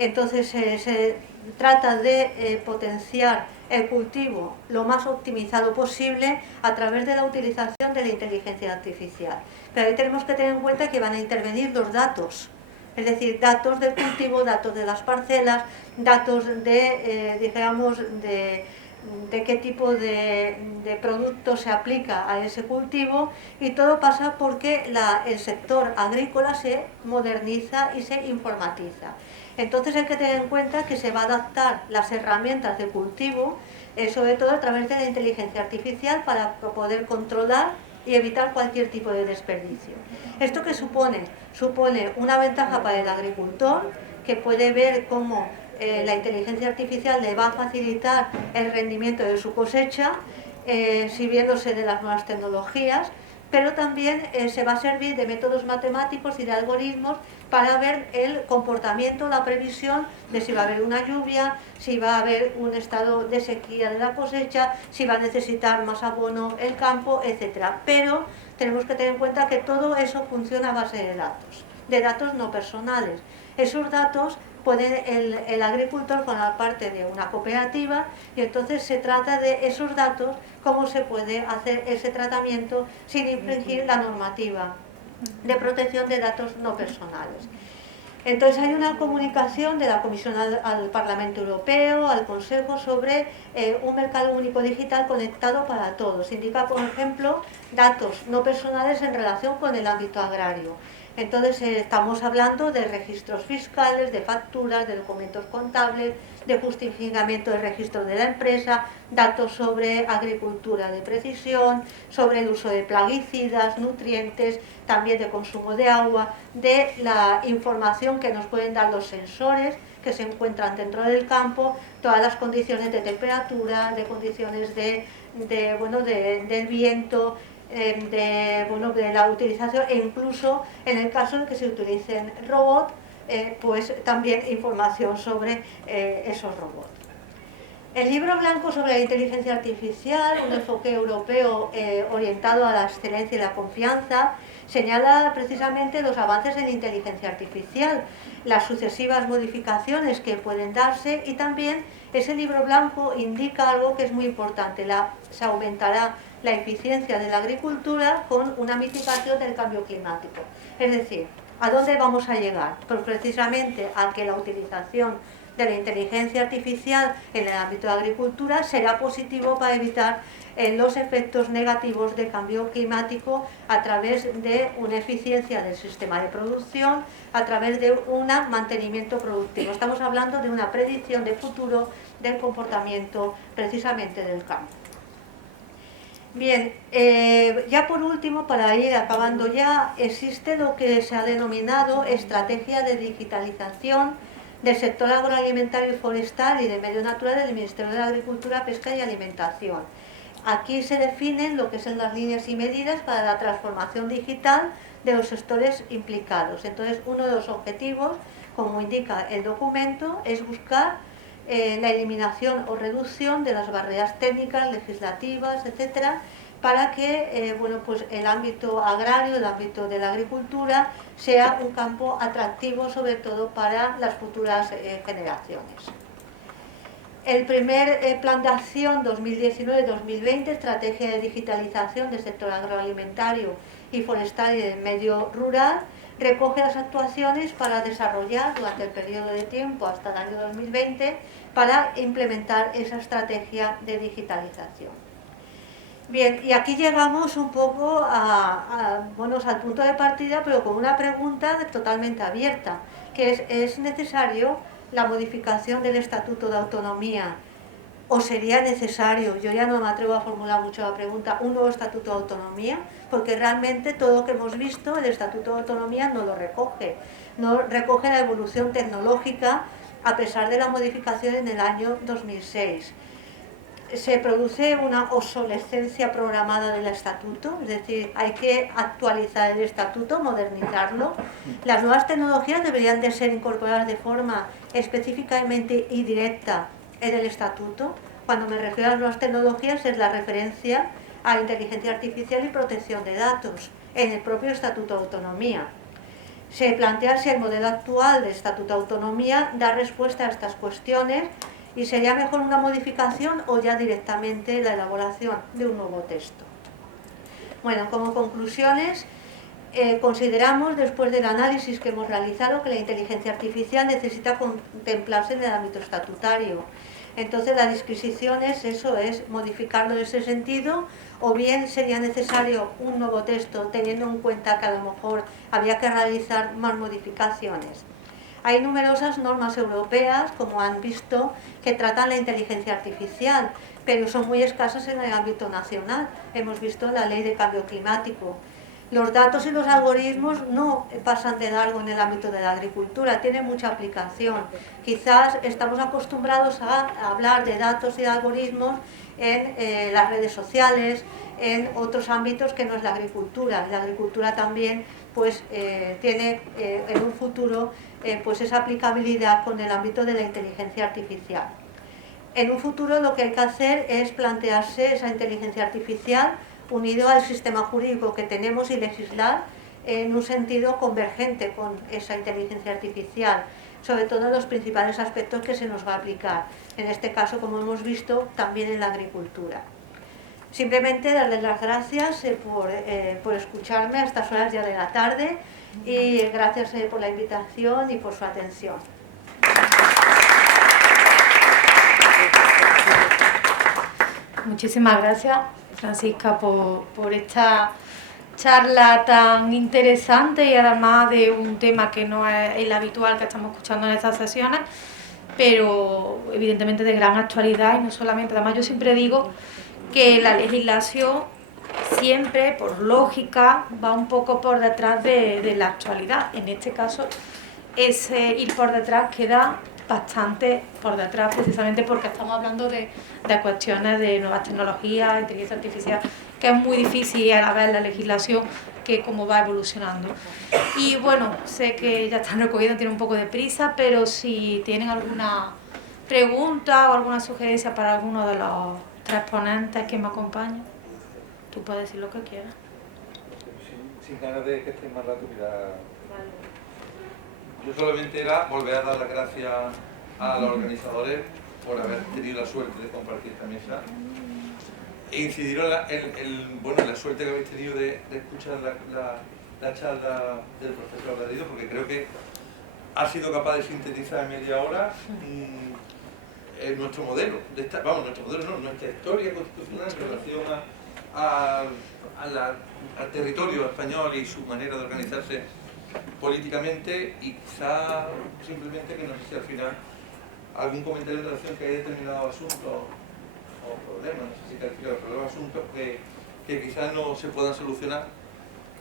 Entonces se trata de potenciar el cultivo lo más optimizado posible a través de la utilización de la inteligencia artificial. Pero ahí tenemos que tener en cuenta que van a intervenir los datos, es decir, datos del cultivo, datos de las parcelas, datos de qué tipo de producto se aplica a ese cultivo, y todo pasa porque el sector agrícola se moderniza y se informatiza. Entonces hay que tener en cuenta que se va a adaptar las herramientas de cultivo, sobre todo a través de la inteligencia artificial, para poder controlar y evitar cualquier tipo de desperdicio. ¿Esto qué supone? Supone una ventaja para el agricultor, que puede ver cómo la inteligencia artificial le va a facilitar el rendimiento de su cosecha, sirviéndose de las nuevas tecnologías, pero también se va a servir de métodos matemáticos y de algoritmos para ver el comportamiento, la previsión de si va a haber una lluvia, si va a haber un estado de sequía de la cosecha, si va a necesitar más abono el campo, etc. Pero tenemos que tener en cuenta que todo eso funciona a base de datos no personales. Esos datos puede el agricultor formar parte de una cooperativa, y entonces se trata de esos datos, cómo se puede hacer ese tratamiento sin infringir la normativa de protección de datos no personales. Entonces hay una comunicación de la Comisión al Parlamento Europeo, al Consejo, sobre un mercado único digital conectado para todos. Indica, por ejemplo, datos no personales en relación con el ámbito agrario. Entonces estamos hablando de registros fiscales, de facturas, de documentos contables, de justificamiento del registro de la empresa, datos sobre agricultura de precisión, sobre el uso de plaguicidas, nutrientes, también de consumo de agua, de la información que nos pueden dar los sensores que se encuentran dentro del campo, todas las condiciones de temperatura, de condiciones del viento, de la utilización, e incluso en el caso de que se utilicen robots, pues también información sobre esos robots. El libro blanco sobre la inteligencia artificial, un enfoque europeo orientado a la excelencia y la confianza, señala precisamente los avances en inteligencia artificial, las sucesivas modificaciones que pueden darse, y también ese libro blanco indica algo que es muy importante: se aumentará la eficiencia de la agricultura con una mitigación del cambio climático. Es decir, ¿a dónde vamos a llegar? Pues precisamente a que la utilización de la inteligencia artificial en el ámbito de agricultura será positivo para evitar los efectos negativos del cambio climático, a través de una eficiencia del sistema de producción, a través de un mantenimiento productivo. Estamos hablando de una predicción de futuro del comportamiento precisamente del campo. Bien, ya por último, para ir acabando ya, existe lo que se ha denominado estrategia de digitalización del sector agroalimentario y forestal y de medio natural del Ministerio de Agricultura, Pesca y Alimentación. Aquí se definen lo que son las líneas y medidas para la transformación digital de los sectores implicados. Entonces, uno de los objetivos, como indica el documento, es buscar la eliminación o reducción de las barreras técnicas, legislativas, etcétera, para que pues el ámbito agrario, el ámbito de la agricultura, sea un campo atractivo, sobre todo para las futuras generaciones. El primer plan de acción 2019-2020, estrategia de digitalización del sector agroalimentario y forestal y del medio rural, recoge las actuaciones para desarrollar durante el periodo de tiempo hasta el año 2020 para implementar esa estrategia de digitalización. Bien, y aquí llegamos un poco al punto de partida, pero con una pregunta totalmente abierta, que ¿es necesario la modificación del Estatuto de Autonomía? ¿O sería necesario, yo ya no me atrevo a formular mucho la pregunta, un nuevo Estatuto de Autonomía? Porque realmente todo lo que hemos visto, el Estatuto de Autonomía no lo recoge. No recoge la evolución tecnológica a pesar de la modificación en el año 2006. Se produce una obsolescencia programada del estatuto, es decir, hay que actualizar el estatuto, modernizarlo. Las nuevas tecnologías deberían de ser incorporadas de forma específicamente y directa en el estatuto. Cuando me refiero a las nuevas tecnologías es la referencia a inteligencia artificial y protección de datos en el propio Estatuto de Autonomía. Se plantea si el modelo actual del Estatuto de Autonomía da respuesta a estas cuestiones y sería mejor una modificación o ya directamente la elaboración de un nuevo texto. Bueno, como conclusiones, consideramos, después del análisis que hemos realizado, que la inteligencia artificial necesita contemplarse en el ámbito estatutario. Entonces la disquisición es modificarlo en ese sentido, o bien sería necesario un nuevo texto, teniendo en cuenta que a lo mejor había que realizar más modificaciones. Hay numerosas normas europeas, como han visto, que tratan la inteligencia artificial, pero son muy escasas en el ámbito nacional. Hemos visto la Ley de Cambio Climático. Los datos y los algoritmos no pasan de largo en el ámbito de la agricultura, tienen mucha aplicación. Quizás estamos acostumbrados a hablar de datos y de algoritmos en las redes sociales, en otros ámbitos que no es la agricultura. La agricultura también tiene en un futuro esa aplicabilidad con el ámbito de la inteligencia artificial. En un futuro lo que hay que hacer es plantearse esa inteligencia artificial unido al sistema jurídico que tenemos y legislar en un sentido convergente con esa inteligencia artificial, sobre todo en los principales aspectos que se nos va a aplicar. En este caso, como hemos visto, también en la agricultura. Simplemente darles las gracias por escucharme a estas horas ya de la tarde y gracias por la invitación y por su atención. Muchísimas gracias, Francisca, por esta charla tan interesante y además de un tema que no es el habitual que estamos escuchando en estas sesiones, pero evidentemente de gran actualidad. Y no solamente, además yo siempre digo que la legislación siempre, por lógica, va un poco por detrás de la actualidad. En este caso, ese ir por detrás queda bastante por detrás, precisamente porque estamos hablando de cuestiones de nuevas tecnologías, inteligencia artificial, que es muy difícil a la vez la legislación que cómo va evolucionando. Y bueno, sé que ya están recogidos, tienen un poco de prisa, pero si tienen alguna pregunta o alguna sugerencia para alguno de los tres ponentes que me acompañan, tú puedes decir lo que quieras. Sin ganas de que estés más rato, mira. Yo solamente era volver a dar las gracias a los organizadores por haber tenido la suerte de compartir esta mesa e incidir en la suerte que habéis tenido de escuchar la charla del profesor Garrido, porque creo que ha sido capaz de sintetizar en media hora nuestro modelo, nuestra historia constitucional en relación al territorio español y su manera de organizarse políticamente, y quizá simplemente que no sé si al final algún comentario en relación que hay determinados asuntos o problemas, no sé si calificar, pero asuntos que quizás no se puedan solucionar,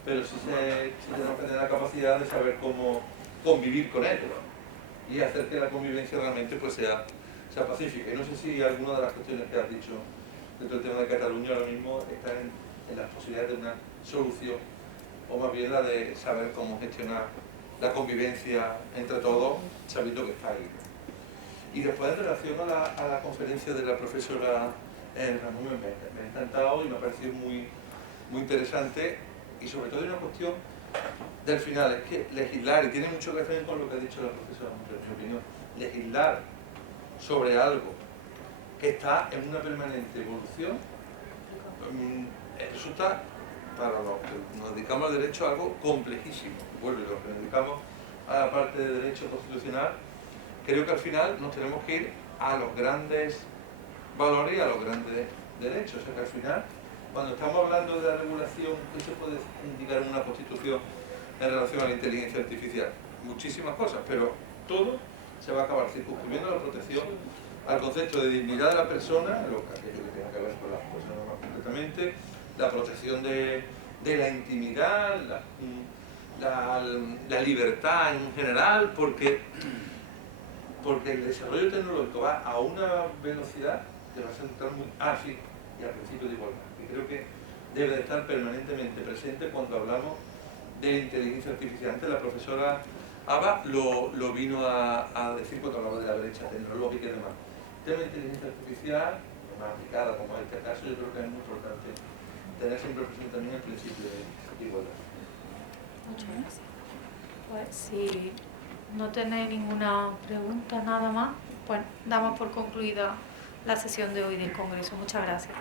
pero sí tenemos que tener la capacidad de saber cómo convivir con ellos y hacer que la convivencia realmente sea pacífica. Y no sé si alguna de las cuestiones que has dicho dentro del tema de Cataluña ahora mismo está en las posibilidades de una solución, o más bien la de saber cómo gestionar la convivencia entre todos, sabiendo que está ahí. Y después, en relación a la conferencia de la profesora Ramón, me ha encantado y me ha parecido muy, muy interesante, y sobre todo hay una cuestión del final, es que legislar, y tiene mucho que ver con lo que ha dicho la profesora, en mi opinión, legislar sobre algo que está en una permanente evolución, resulta para los que nos dedicamos al derecho, algo complejísimo. Vuelvo, los que nos dedicamos a la parte de derecho constitucional, creo que al final nos tenemos que ir a los grandes valores y a los grandes derechos. O sea que al final, cuando estamos hablando de la regulación, ¿qué se puede indicar en una constitución en relación a la inteligencia artificial? Muchísimas cosas, pero todo se va a acabar circunscribiendo a la protección, al concepto de dignidad de la persona, lo que tenga que ver con las personas más concretamente, la protección de la intimidad, la libertad en general, porque el desarrollo tecnológico va a una velocidad que va a ser muy ágil y al principio de igualdad, que creo que debe de estar permanentemente presente cuando hablamos de inteligencia artificial. Antes la profesora Aba lo vino a decir cuando hablaba de la brecha tecnológica y demás. El tema de inteligencia artificial, más aplicada como en este caso, yo creo que es muy importante tener siempre presente también el principio de igualdad. Muchas gracias. Pues si no tenéis ninguna pregunta, nada más, pues damos por concluida la sesión de hoy del Congreso. Muchas gracias.